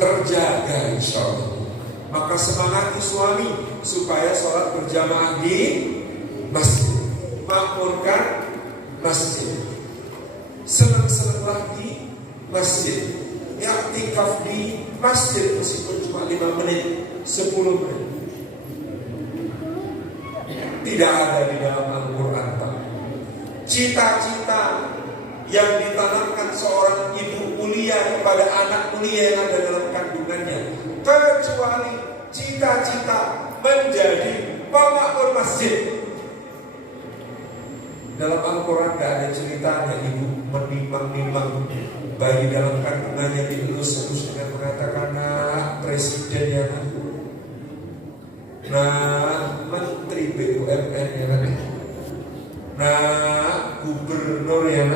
terjaga insya Allah, maka semangati suami supaya sholat berjamaah di masjid, makmurkan masjid, senang-senanglah di masjid, i'tikaf di masjid meskipun cuma 5 menit, 10 menit. Tidak ada di dalam Al-Quran. Cita-cita yang ditanamkan seorang ibu mulia kepada anak mulia yang ada dalam kandungannya, kecuali cita-cita menjadi pemakmur masjid. Dalam Al-Quran gak ada ceritanya ibu menimbang-nimbang bayi dalam kandungannya, dielus-elus dengan mengatakan, nah presiden ya, nah menteri BUMN ya, nah gubernur ya,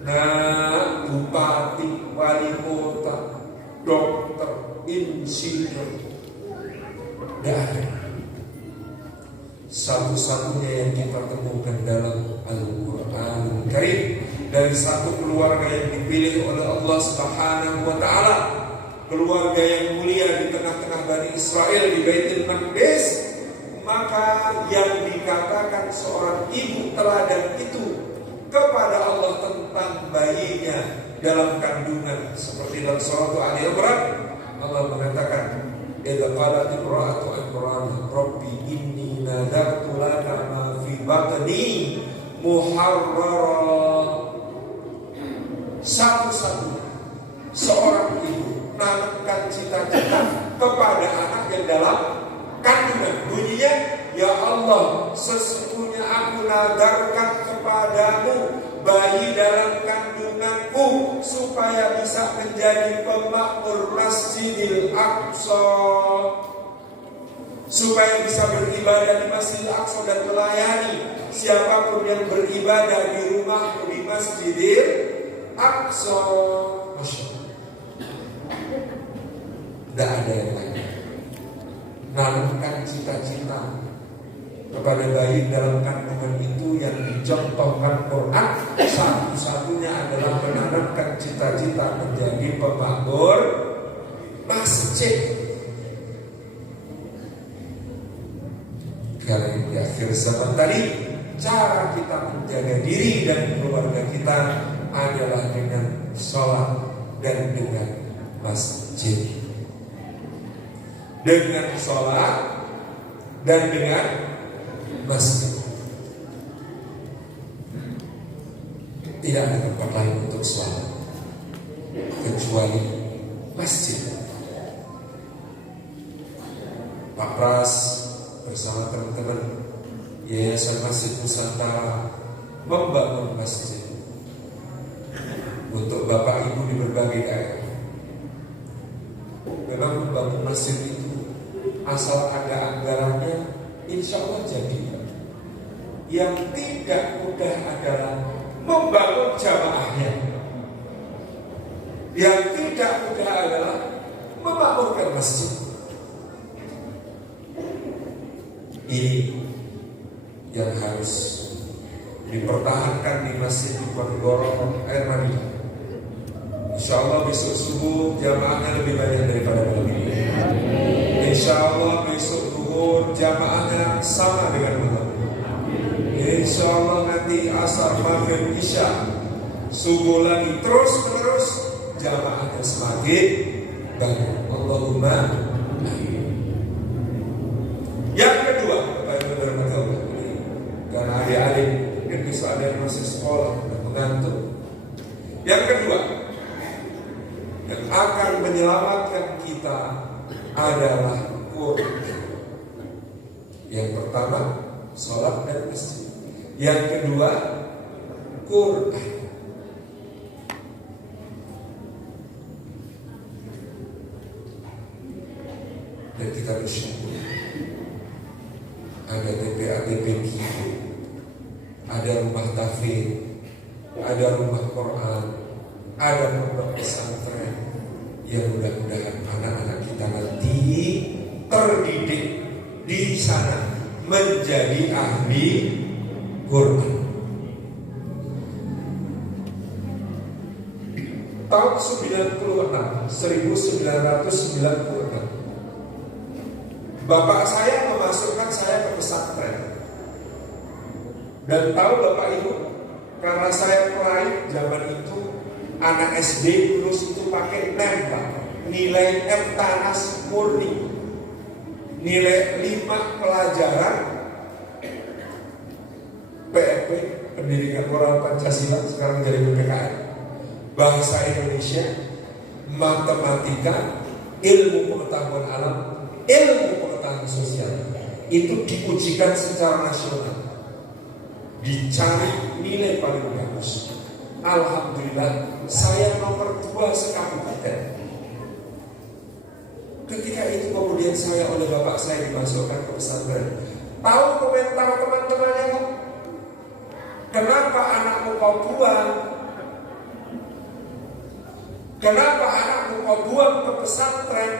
nah bupati, wali kota, dokter, insinyur. Gak ada. Satu-satunya yang kita temukan dalam Al-Quran Karim, dari satu keluarga yang dipilih oleh Allah Subhanahu wa Ta'ala, keluarga yang mulia di tengah-tengah Bani Israel di Baitul Maqdis. Maka yang dikatakan seorang ibu teladan itu kepada Allah tentang bayinya dalam kandungan, seperti dalam surah Ali Imran, Allah mengatakan, idza qalat imra'atu Imran rabbi inni nadartu laka ma fi batni muharrara satu-satunya seorang ibu menanamkan cita-cita kepada anak yang dalam kandungan. Bunyinya, ya Allah, sesungguhnya aku nadarkan kepadamu bayi dalam kandunganku supaya bisa menjadi pemakmur Masjidil Aqsa, supaya bisa beribadah di Masjidil Aqsa dan melayani siapapun yang beribadah di rumahku di Masjidil Aqsa. Masya Allah. Tidak ada yang lain. Nanamkan cita-cita kepada bayi dalam kandungan itu yang dicontohkan Quran, satu-satunya adalah menanamkan cita-cita menjadi pemakmur masjid. Karena di akhir zaman tadi, cara kita menjaga diri dan keluarga kita adalah dengan sholat dan dengan masjid. Dengan sholat dan dengan masjid. Tidak ada tempat lain untuk sholat kecuali masjid. Pak Pras bersama teman-teman Yayasan Masjid Nusantara membangun masjid untuk Bapak Ibu di berbagai daerah. Memang membangun masjid itu asal ada anggarannya, insya Allah jadi. Yang tidak mudah adalah membangun jamaahnya. Yang tidak mudah adalah memakmurkan masjid. Ini yang harus dipertahankan di Masjid di Ponegoro Air Madinah. Insya Allah besok subuh jamaahnya lebih banyak daripada malam ini. Insya Allah besok zuhur jamaahnya sama dengan malam. Insya Allah nanti asar, maghrib, isya, subuh lagi terus menerus jamaahnya semakin banyak. Allahumma amin. Yang kedua, karena adik-adik mungkin bisa ada yang masih sekolah dan mengantuk. Yang kedua, yang akan menyelamatkan kita adalah Quran. Yang pertama, sholat dan masjid. Yang kedua, Quran. Dan kita bersyukur ada TPA-TPQ, ada rumah tahfidz, ada rumah Quran, ada pondok pesantren yang mudah-mudahan anak-anak kita nanti terdidik di sana menjadi ahli Quran. Tahun 1996, Bapak saya memasukkan saya ke pesantren. Dan tahu Bapak Ibu, karena saya pelajar zaman itu, anak SD lulus itu pakai nembak, nilai M tanas murni, nilai 5 pelajaran PRP, Pendidikan Moral Pancasila, sekarang jadi PPKN, Bahasa Indonesia, Matematika, Ilmu Pengetahuan Alam, Ilmu Pengetahuan Sosial. Itu diujikan secara nasional, dicari nilai paling bagus. Alhamdulillah saya nomor 2 sekabupaten. Ketika itu kemudian saya oleh bapak saya dimasukkan ke pesantren. Tahu komentar teman-temannya kan? Kenapa anakmu kau buang? Kenapa anakmu kau buang ke pesantren?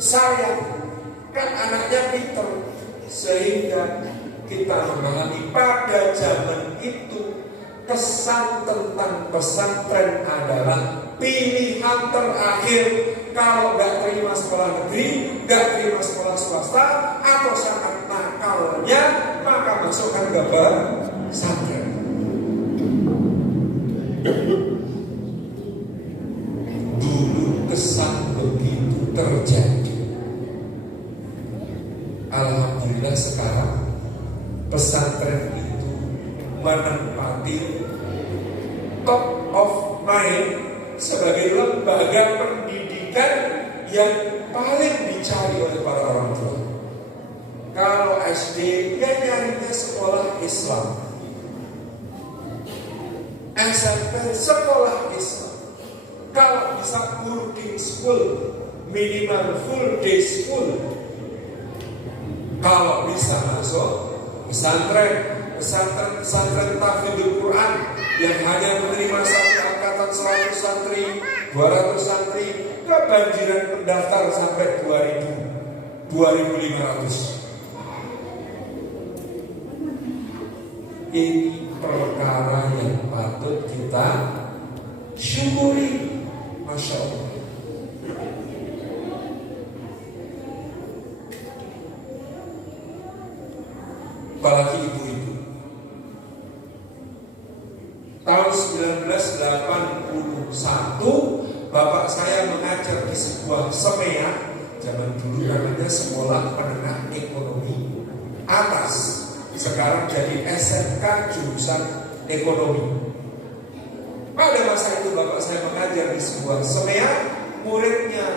Saya kan anaknya pintar. Sehingga kita memahami pada zaman itu kesan tentang pesantren adalah pilihan terakhir. Kalau nggak terima sekolah negeri, nggak terima sekolah swasta, atau sangat nakalnya, maka masukkan ke pesantren. Dulu kesan begitu terjadi. Alhamdulillah sekarang pesantren itu menempati top of mind sebagai lembaga pendidikan yang paling dicari oleh para orang tua. Kalau SD, ya nyarinya sekolah Islam. SMP, sekolah Islam. Kalau bisa boarding school, minimal full day school. Kalau bisa masuk pesantren tahfidzul Quran yang hanya menerima satu angkatan 100 santri, 200 santri, kebanjiran pendaftar sampai 2.500. Ini perkara yang patut kita syukuri. Masya Allah. Apalagi ibu-ibu. Tahun 1981 bapak saya mengajar di sebuah semea. Zaman dulu namanya Sekolah Menengah Ekonomi Atas. Sekarang jadi SMK jurusan ekonomi. Pada masa itu bapak saya mengajar di sebuah semea, muridnya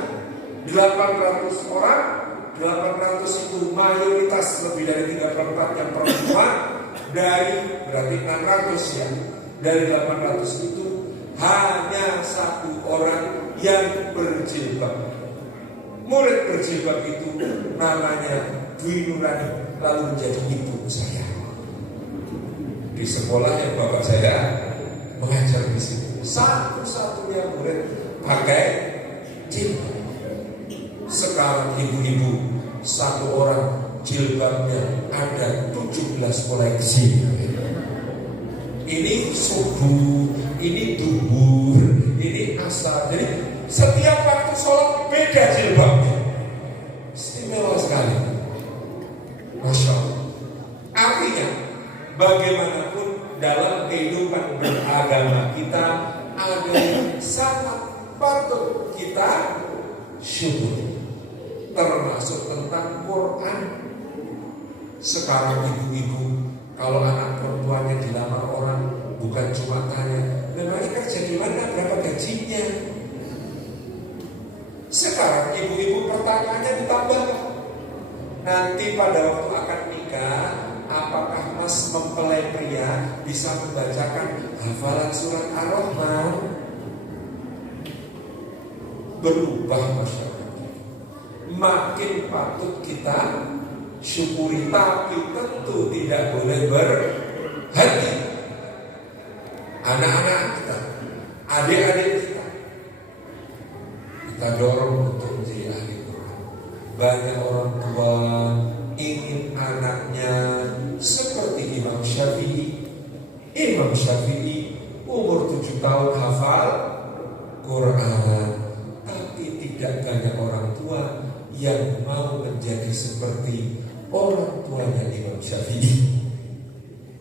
800 orang, 800 itu mayoritas lebih dari 3/4 yang perempuan, dari berarti 600 ya. Dari 800 itu hanya 1 orang yang berjilbab. Murid berjilbab itu namanya Dwi Nurani, lalu menjadi ibu saya di sekolah yang bapak saya mengajar di situ. Satu-satunya murid pakai jilbab. Sekarang ibu-ibu 1 orang jilbabnya ada 17 koleksi. Ini subuh, ini duhur, ini asar. Jadi setiap waktu sholat beda jilbabnya. Istimewa sekali. Masya Allah. Artinya bagaimanapun dalam kehidupan beragama kita ada yang sangat patut kita syukur, termasuk tentang Quran. Sekarang ibu-ibu kalau anak perempuannya dilamar orang bukan cuma tanya, memangnya kerja di mana, berapa gajinya. Sekarang ibu-ibu pertanyaannya ditambah. Nanti pada waktu akan nikah, apakah mas mempelai pria bisa membacakan hafalan surat Ar-Rahman? Berubah masyarakat. Makin patut kita syukuri, tapi tentu tidak boleh berhenti. Anak-anak kita, adik-adik kita dorong untuk menjadi ahli Quran. Banyak orang tua ingin anaknya seperti Imam Syafi'i. Imam Syafi'i umur 7 tahun hafal Quran, tapi tidak banyak orang tua yang mau menjadi seperti orang tuanya Imam Syafi'i.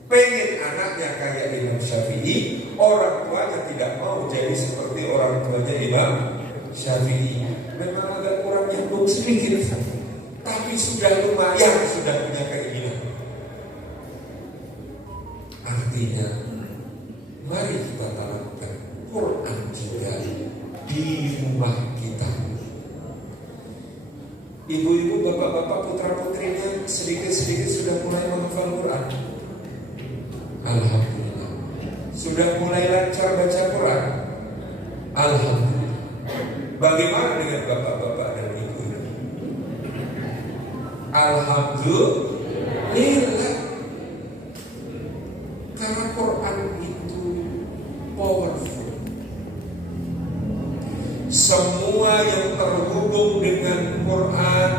Pengen anaknya kayak Imam Syafi'i, orang tuanya tidak mau jadi seperti orang tuanya Imam Syafi'i. Memang agak kurang nyambung sedikit, tapi sudah lumayan, sudah punya keinginan. Artinya, mari kita tanamkan Quran juga di rumah kita. Ibu-ibu, bapak-bapak, putra-putrinya sedikit-sedikit sudah mulai menghafal Quran. Alhamdulillah. Sudah mulai lancar baca Quran. Alhamdulillah. Bagaimana dengan bapak-bapak dan ibu-ibu? Alhamdulillah. Karena Quran itu powerful. Semua yang terhubung dengan Quran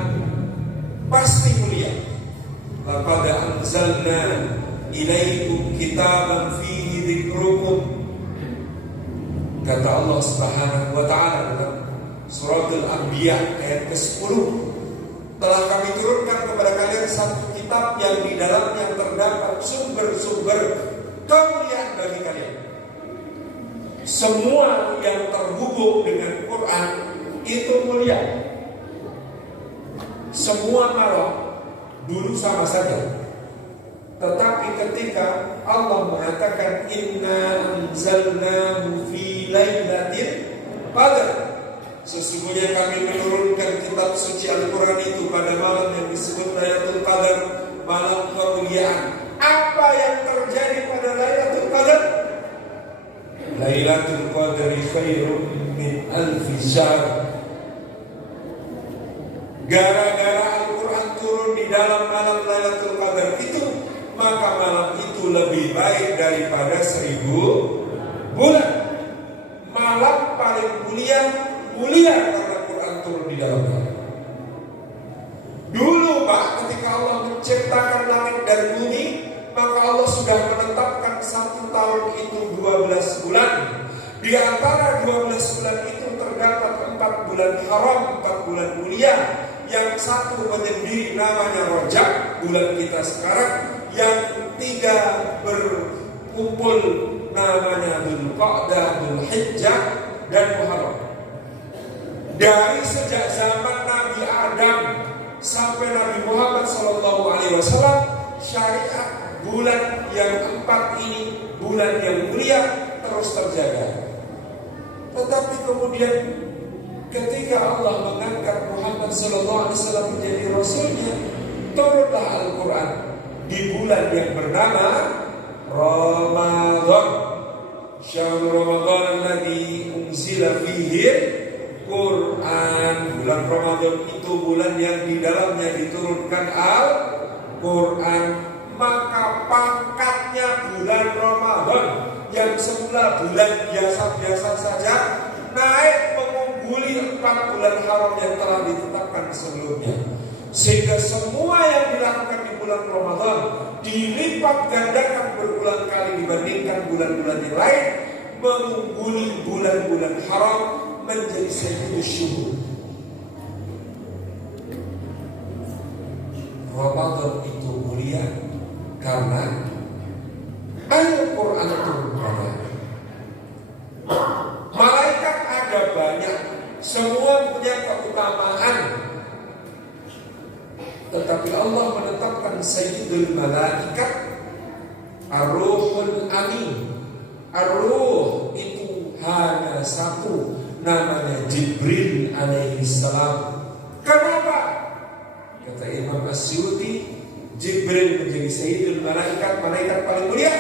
pasti mulia. Laqad anzalna ilaikum kitaban fihi dzikrukum. Kata Allah Subhanahu wa taala dalam surat Al-Anbiya ayat ke-10, telah kami turunkan kepada kalian satu kitab yang di dalamnya terdapat sumber-sumber kemuliaan bagi kalian. Semua yang terhubung dengan Quran itu mulia. Semua malam dulu sama saja. Tetapi ketika Allah mengatakan inna anzalnahu fi lailatul qadar. Sesungguhnya kami menurunkan kitab suci Al-Quran itu pada malam yang disebut Lailatul Qadar, malam kemuliaan. Apa yang terjadi pada Lailatul Qadar? Lailatul Qadri khairum min alfi syahr. Gara-gara Al-Quran turun di dalam malam Lailatul Qadar itu, maka malam itu lebih baik daripada 1000 bulan. Malam paling mulia karena Quran turun di dalamnya. Dulu Pak, ketika Allah menciptakan langit dan bumi, maka Allah sudah menetapkan 1 tahun itu 12 bulan. Di antara 12 bulan itu terdapat 4 bulan haram, 4 bulan mulia. Yang satu menyendiri namanya Rajab, bulan kita sekarang. Yang 3 berkumpul namanya Dzulqa'dah, Dzulhijjah, dan Muharram. Dari sejak zaman Nabi Adam sampai Nabi Muhammad SAW, syariat bulan yang 4 ini, bulan yang mulia, terus terjaga. Tetapi kemudian ketika Allah mengangkat Muhammad SAW menjadi Rasulnya, turunlah Al-Quran di bulan yang bernama Ramadan. Syahrul Ramadan alladzi unzila fihi Quran. Bulan Ramadan itu bulan yang di dalamnya diturunkan Al-Quran. Maka pangkatnya bulan Ramadan yang semula bulan biasa-biasa saja naik mengungguli 4 bulan haram yang telah ditetapkan sebelumnya. Sehingga semua yang dilakukan di bulan Ramadan dilipat gandakan berulang kali dibandingkan bulan-bulan yang lain, mengungguli bulan-bulan haram menjadi sayyidul syuhur. Ramadan itu mulia karena Al-Quran turun pada. Malaikat ada banyak, semua punya keutamaan. Tetapi Allah menetapkan sayyidul malaikat Ar-Ruhul Amin. Ar-Ruh itu hanya satu, namanya Jibril alaihi salam. Kenapa? Kata Imam Asyuti, Jibril menjadi sayyidul malaikat, malaikat paling mulia,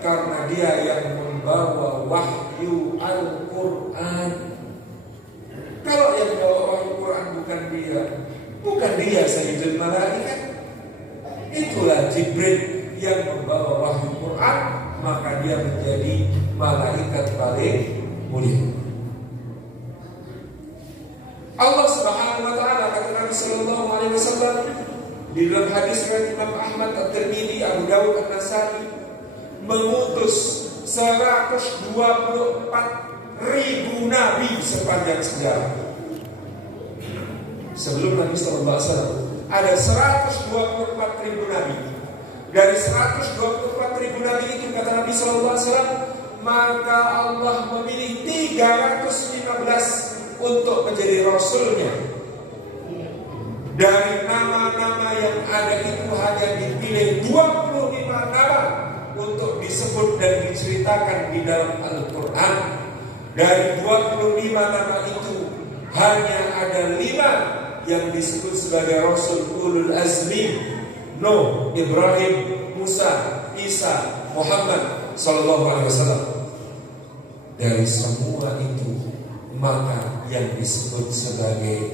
karena dia yang membawa wahyu Al-Quran. Kalau yang membawa wahyu Quran bukan dia sayyidul malaikat. Itulah Jibril yang membawa wahyu Quran, maka dia menjadi malaikat paling mulia. Allah Subhanahu wa taala, kata Nabi sallallahu alaihi wasallam di dalam hadis riwayat Imam Ahmad, At-Tirmidzi, Abu Dawud, An-Nasa'i, mengutus 124.000 nabi sepanjang sejarah. Sebelum Nabi sallallahu alaihi wasallam ada 124.000 nabi. Dari 124.000 nabi itu, kata Nabi sallallahu alaihi wasallam, maka Allah memilih 315 untuk menjadi Rasulnya. Dari nama-nama yang ada itu hanya dipilih 25 nama untuk disebut dan diceritakan di dalam Al-Quran. Dari 25 nama itu hanya ada 5 yang disebut sebagai Rasul Ulul Azmi: Nuh, Ibrahim, Musa, Isa, Muhammad sallallahu alaihi wasallam. Dari semua itu, maka yang disebut sebagai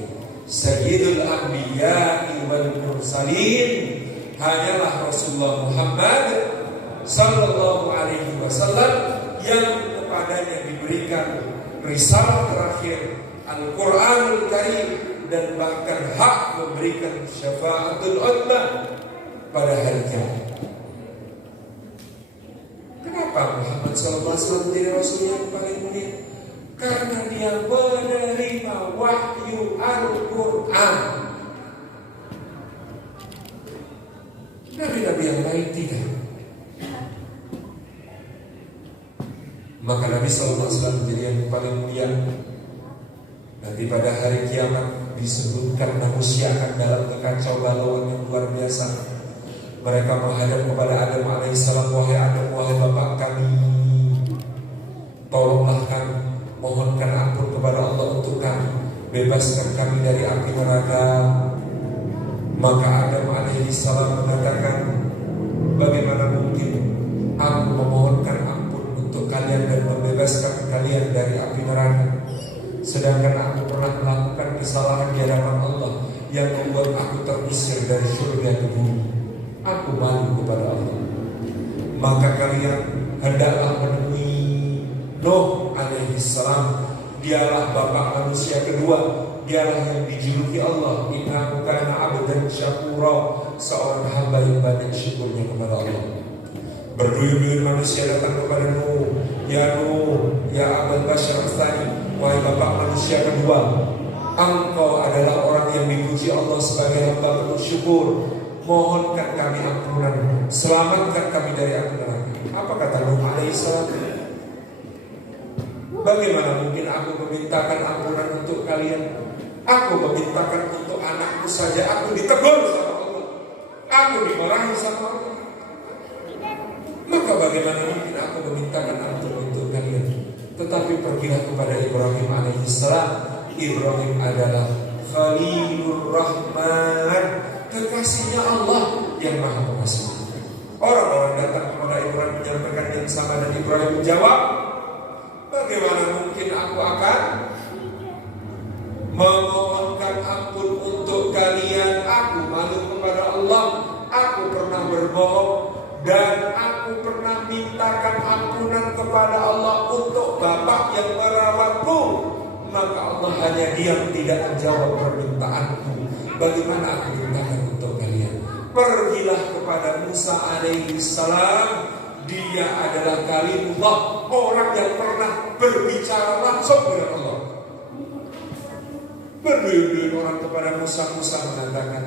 Sayyidul Anbiya'i wal Mursalin hanyalah Rasulullah Muhammad sallallahu alaihi wasallam, yang kepadanya diberikan risalah terakhir Al-Quranul Karim, dan bahkan hak memberikan syafaatul ummah pada hari kiamat. Kenapa Muhammad sallallahu alaihi wasallam menjadi Rasul yang paling mulia? Karena dia menerima wahyu Al-Quran. Nabi-nabi yang lain tidak. Maka Nabi SAW menjadi yang paling mulia. Nanti pada hari kiamat disebutkan manusia akan dalam kekacau balauan yang luar biasa. Mereka menghadap kepada Adam alaihissalam, wahai Adam, wahai bapak kami, bebaskan kami dari api neraka. Maka Adam alaihissalam mengatakan, bagaimana mungkin aku memohonkan ampun untuk kalian dan membebaskan kalian dari api neraka, sedangkan aku pernah melakukan kesalahan di hadapan Allah yang membuat aku terusir dari surga ke bumi. Aku malu kepada Allah. Maka kalian hendaklah menemui Nuh alaihissalam. Dialah bapak manusia kedua, dialah yang dijuluki Allah innahu kana abdan syakura, seorang hamba yang banyak syukurnya kepada Allah. Berduyun-duyun manusia datang kepada Nuh, ya Nuh, ya Abul Bashar Astani, wahai bapak manusia kedua, engkau adalah orang yang dipuji Allah sebagai hamba penuh syukur. Mohonkan kami ampunan, selamatkan kami dari api neraka. Apa kata Nuh alaihissalam? Bagaimana mungkin aku memintakan ampunan untuk kalian? Aku memintakan untuk anakku saja, aku ditegur sama Allah, aku dimarahi sama Allah. Maka bagaimana mungkin aku memintakan ampun untuk kalian? Tetapi pergilah kepada Ibrahim alaihissalam. Ibrahim adalah Khalilur Rahman, kekasihnya Allah yang Maha Pengasih. Orang-orang datang kepada Ibrahim menyampaikan yang sama, dan Ibrahim menjawab, bagaimana mungkin aku akan memohonkan ampun untuk kalian? Aku malu kepada Allah. Aku pernah berbohong dan aku pernah mintakan ampunan kepada Allah untuk bapak yang merawatku. Maka Allah hanya diam, tidak menjawab permintaanku. Bagaimana aku mintakan untuk kalian? Pergilah kepada Musa alaihissalam. Dia adalah kalimullah, orang yang pernah berbicara langsung dengan Allah. Berduyun-duyun orang kepada Musa. Musa mengatakan,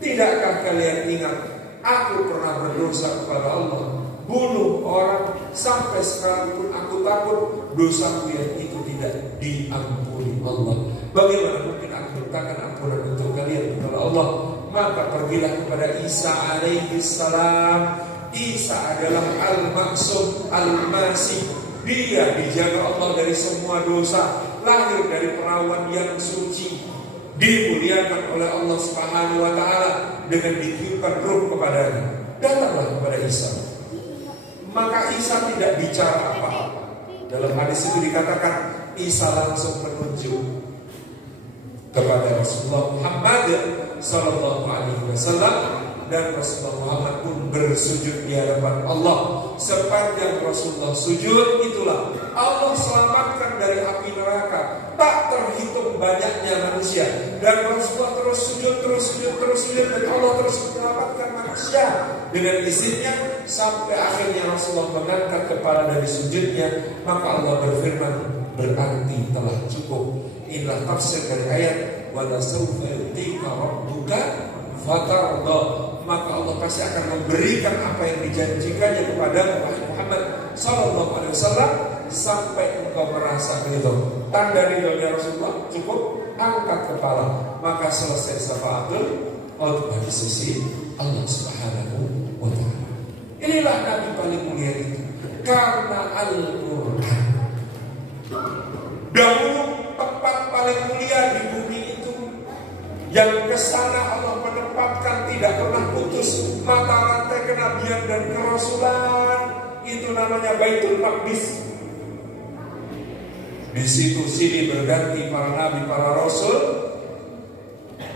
tidakkah kalian ingat aku pernah berdosa kepada Allah, bunuh orang, sampai sekarang pun aku takut dosaku yang itu tidak diampuni Allah. Bagaimana mungkin aku mintakan ampunan untuk kalian kepada Allah? Maka pergilah kepada Isa alaihissalam. Isa adalah Al-Maksum Al-Masih. Dia dijaga Allah dari semua dosa, lahir dari perawan yang suci, dimuliakan oleh Allah Subhanahu wa Ta'ala dengan ditiupkan ruh kepadanya. Datanglah kepada Isa. Maka Isa tidak bicara apa-apa. Dalam hadis itu dikatakan Isa langsung menunjuk kepada Rasulullah Muhammad sallallahu alaihi wasallam, dan Rasulullah Muhammad pun bersujud di hadapan Allah. Sepanjang Rasulullah sujud, itulah Allah selamatkan dari api neraka. Tak terhitung banyaknya manusia, dan Rasulullah terus sujud, dan Allah terus menyelamatkan manusia dengan izinnya, sampai akhirnya Rasulullah mengangkat kepala dari sujudnya. Maka Allah berfirman, berarti telah cukup. Inilah tafsir dari ayat wala sawfa yu'tika rabbuka fatarda. Maka Allah pasti akan memberikan apa yang dijanjikannya kepada Muhammad sallallahu alaihi wasallam sampai engkau merasa ridho. Tanda ridhonya Rasulullah cukup angkat kepala, maka selesai syafaatul maut di sisi Allah Subhanahu wa Ta'ala. Inilah Nabi paling mulia itu karena Al-Quran. Dahulu tempat paling mulia di bumi itu, yang kesana Allah menempatkan tidak pernah putus mata rantai kenabian dan kerasulan, itu namanya Baitul Maqdis. Di situ sini berganti para nabi, para rasul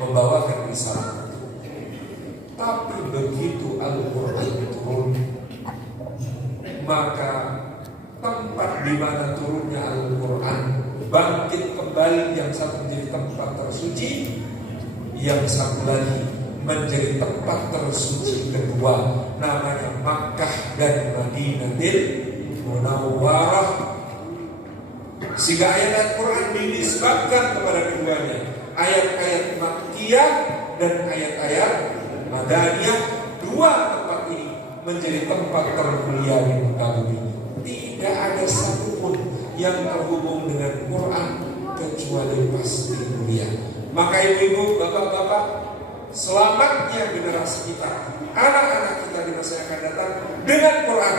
membawakan risalah. Tapi begitu Al-Quran turun, maka tempat di mana turunnya Al-Quran bangkit kembali, yang satu menjadi tempat tersuci, yang satu lagi menjadi tempat tersuci kedua, namanya Makkah dan Madinatul Munawwarah. Sehingga ayat Al-Quran dinisbatkan kepada keduanya, ayat-ayat Makkiyah dan ayat-ayat Madaniyah. Dua tempat ini menjadi tempat termulia di muka bumi. Tidak ada satupun yang terhubung dengan Quran kecuali pasti mulia. Maka ibu-ibu, bapak-bapak, selamatnya generasi kita, anak-anak kita di masa yang akan datang dengan Quran.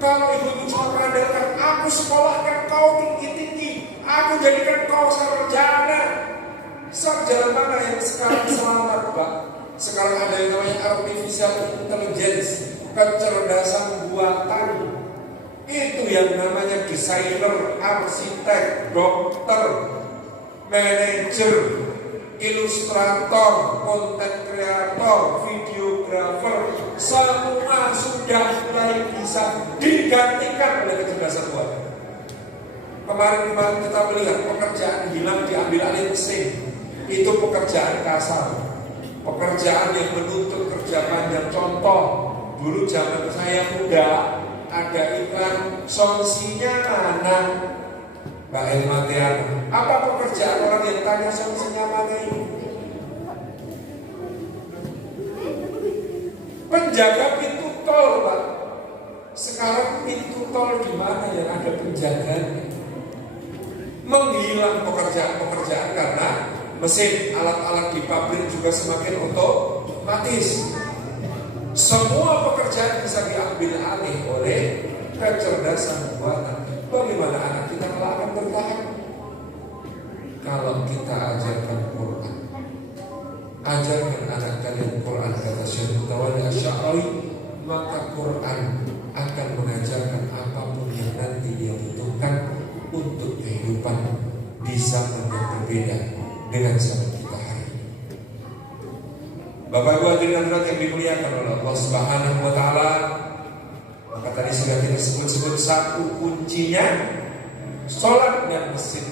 Kalau ibu-ibu cuma mengandalkan aku sekolahkan kau tinggi-tinggi, Aku jadikan kau sarjana. Sarjana mana yang sekarang selamat, Pak? Sekarang ada yang namanya artificial intelligence, kecerdasan buatan. Itu yang namanya desainer, arsitek, dokter, manajer, ilustrator, konten kreator, videografer, semua sudah mulai bisa digantikan oleh kecerdasan buatan. Kemarin kita melihat pekerjaan hilang diambil alih mesin. Itu pekerjaan kasar, pekerjaan yang menuntut kerja panjang. Contoh, dulu zaman saya muda ada iklan solusinya mana, Mbak Elmatiana. Apa pekerjaan orang yang tanya solusinya mana ini? Penjaga pintu tol, Pak. Sekarang pintu tol di mana yang ada penjaganya? Menghilang pekerjaan-pekerjaan karena mesin, alat-alat di pabrik juga semakin otomatis. Semua pekerjaan bisa diambil alih oleh kecerdasan buatan. Bagaimana anak kita akan bertahan? Kalau kita ajarkan Quran, ajarkan anak kalian Quran, kata Syekh Mutawalli Asy'ari, maka Quran akan mengajarkan apapun yang nanti dia butuhkan untuk kehidupan di zaman yang berbeda dengan zaman kita hari ini. Bapak Ibu hadirin hadirat yang dimuliakan oleh Allah Subhanahu wa taala, maka tadi sudah kita sebut satu kuncinya salat dan masjid.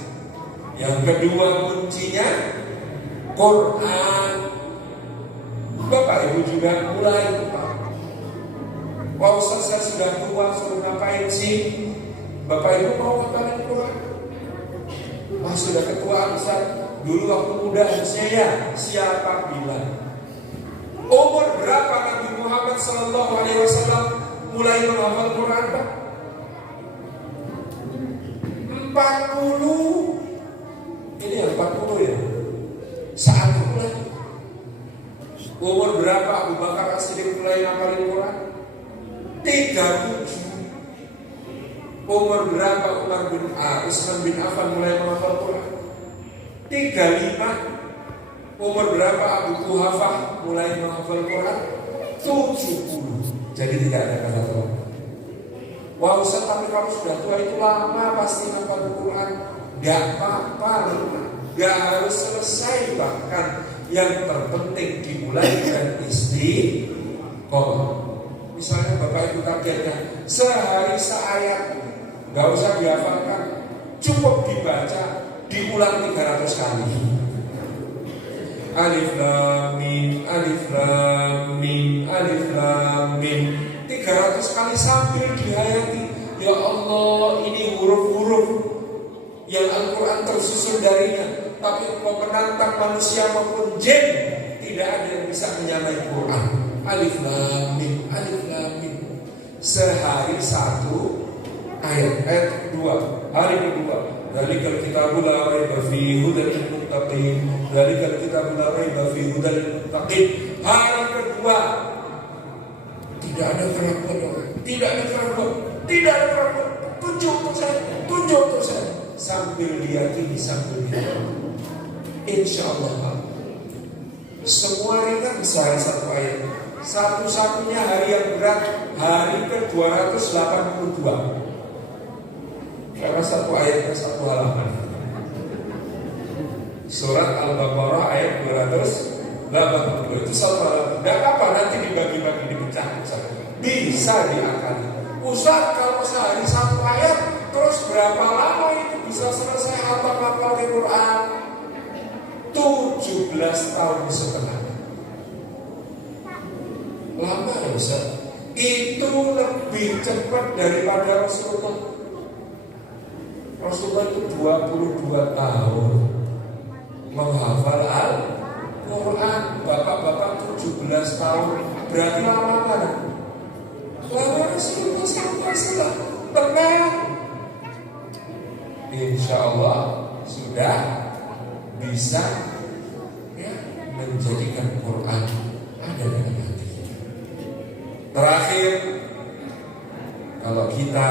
Yang kedua kuncinya Quran. Bapak Ibu juga mulai, Pak Ustaz, saya sudah tua, suruh ngapain sih? Bapak Ibu mau ngapalin Quran? Sudah ketua Ustaz. Dulu waktu muda harusnya ya, siapa bilang? Umur berapa Nabi Muhammad SAW mulai menghafal Quran, Pak? 40. Ini yang 40 ya. Saat mulai. Umur berapa Abu Bakar As-Siddiq mulai menghafal Quran? 37. Umur berapa Utsman bin Affan mulai menghafal Quran? 35. Umur berapa Abu Quhafah mulai menghafal Quran? 70. Jadi tidak ada kata tua. Wah Ustaz, tapi kalau sudah tua itu lama pasti menghafal Quran. Gak apa-apa, gak harus selesai. Bahkan yang terpenting dimulai dengan istiqomah. Misalnya Bapak Ibu targetnya sehari seayat, gak usah dihafalkan, cukup dibaca, diulang 300 kali. Alif lam mim, alif lam mim, alif lam mim, 300 kali sambil dihayati. Ya Allah, ini huruf-huruf yang Al-Quran tersusun darinya. Tapi mau menantang manusia maupun jin, tidak ada yang bisa menyamai Quran. Alif lam mim, alif lam mim. Sehari satu ayat kedua, hari kedua, Dzalikal kitabu la raiba fihi hudal lil muttaqin. Dzalikal kitabu la raiba fihi hudal lil muttaqin. Hari kedua tidak ada keraguan, tidak ada keraguan, tidak ada keraguan. Tunjuk untuk saya, sambil diyakini, sambil diyakini. Insyaallah semua ringan sehari satu ayat. Satu-satunya hari yang berat hari ke-282. Karena satu ayat satu halaman. Surat Al-Baqarah ayat 280 itu satu halaman. Tidak apa-apa, nanti dibagi-bagi, dipecah. Bisa diakali. Ustaz, kalau sehari satu ayat, terus berapa lama itu bisa selesai hafal Quran? 17 tahun setengah. Lama ya Ustaz? Itu lebih cepat daripada Rasulullah. Rasulullah itu 22 tahun menghafal Al-Quran. Bapak-bapak 17 tahun. Berarti lama mana? Lama Rasulullah SAW. Tenang, insya Allah sudah bisa ya, menjadikan Quran ada dalam hati kita. Terakhir, kalau kita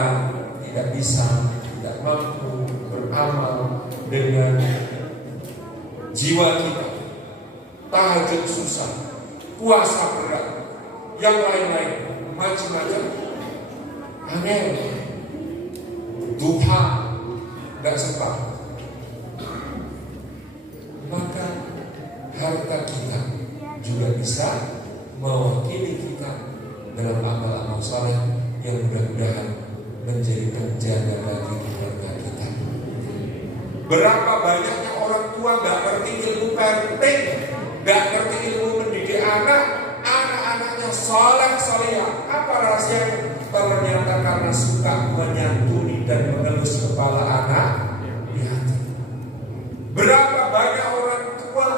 tidak bisa tidak mampu beramal dengan jiwa kita. Tahajud susah, puasa berat, yang lain-lain macam-macam. Aneh, duha gak sempat. Maka harta kita juga bisa mewakili kita dalam amal-amal saleh yang mudah-mudahan menjadi penjaga bagi keluarga kita. Berapa banyaknya orang tua gak ngerti ilmu parenting, gak ngerti ilmu mendidik anak, anak-anaknya soleh solehah. Apa rahasianya? Ternyata karena suka menyantuni dan mengelus kepala anak di hati. Berapa banyak orang tua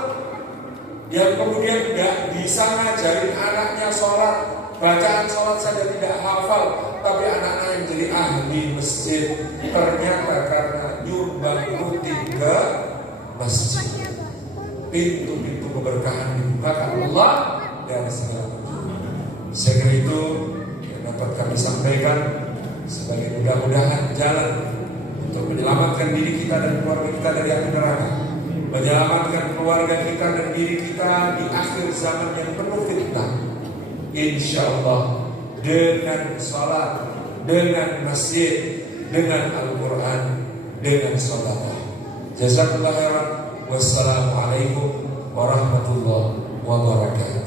yang kemudian gak bisa ngajarin anaknya sholat, bacaan sholat saja tidak hafal, tapi anaknya yang jadi ahli masjid. Ternyata karena nyumbang rutin ke masjid, pintu-pintu keberkahan dibukakan Allah dan segala macam. Saya kira itu yang dapat kami sampaikan sebagai mudah-mudahan jalan untuk menyelamatkan diri kita dan keluarga kita dari api neraka, menyelamatkan keluarga kita dan diri kita di akhir zaman yang penuh fitnah. Insya Allah dengan salat, dengan masjid, dengan Al-Quran, dengan salat. Jazakallahu khairan. Wassalamualaikum warahmatullahi wabarakatuh.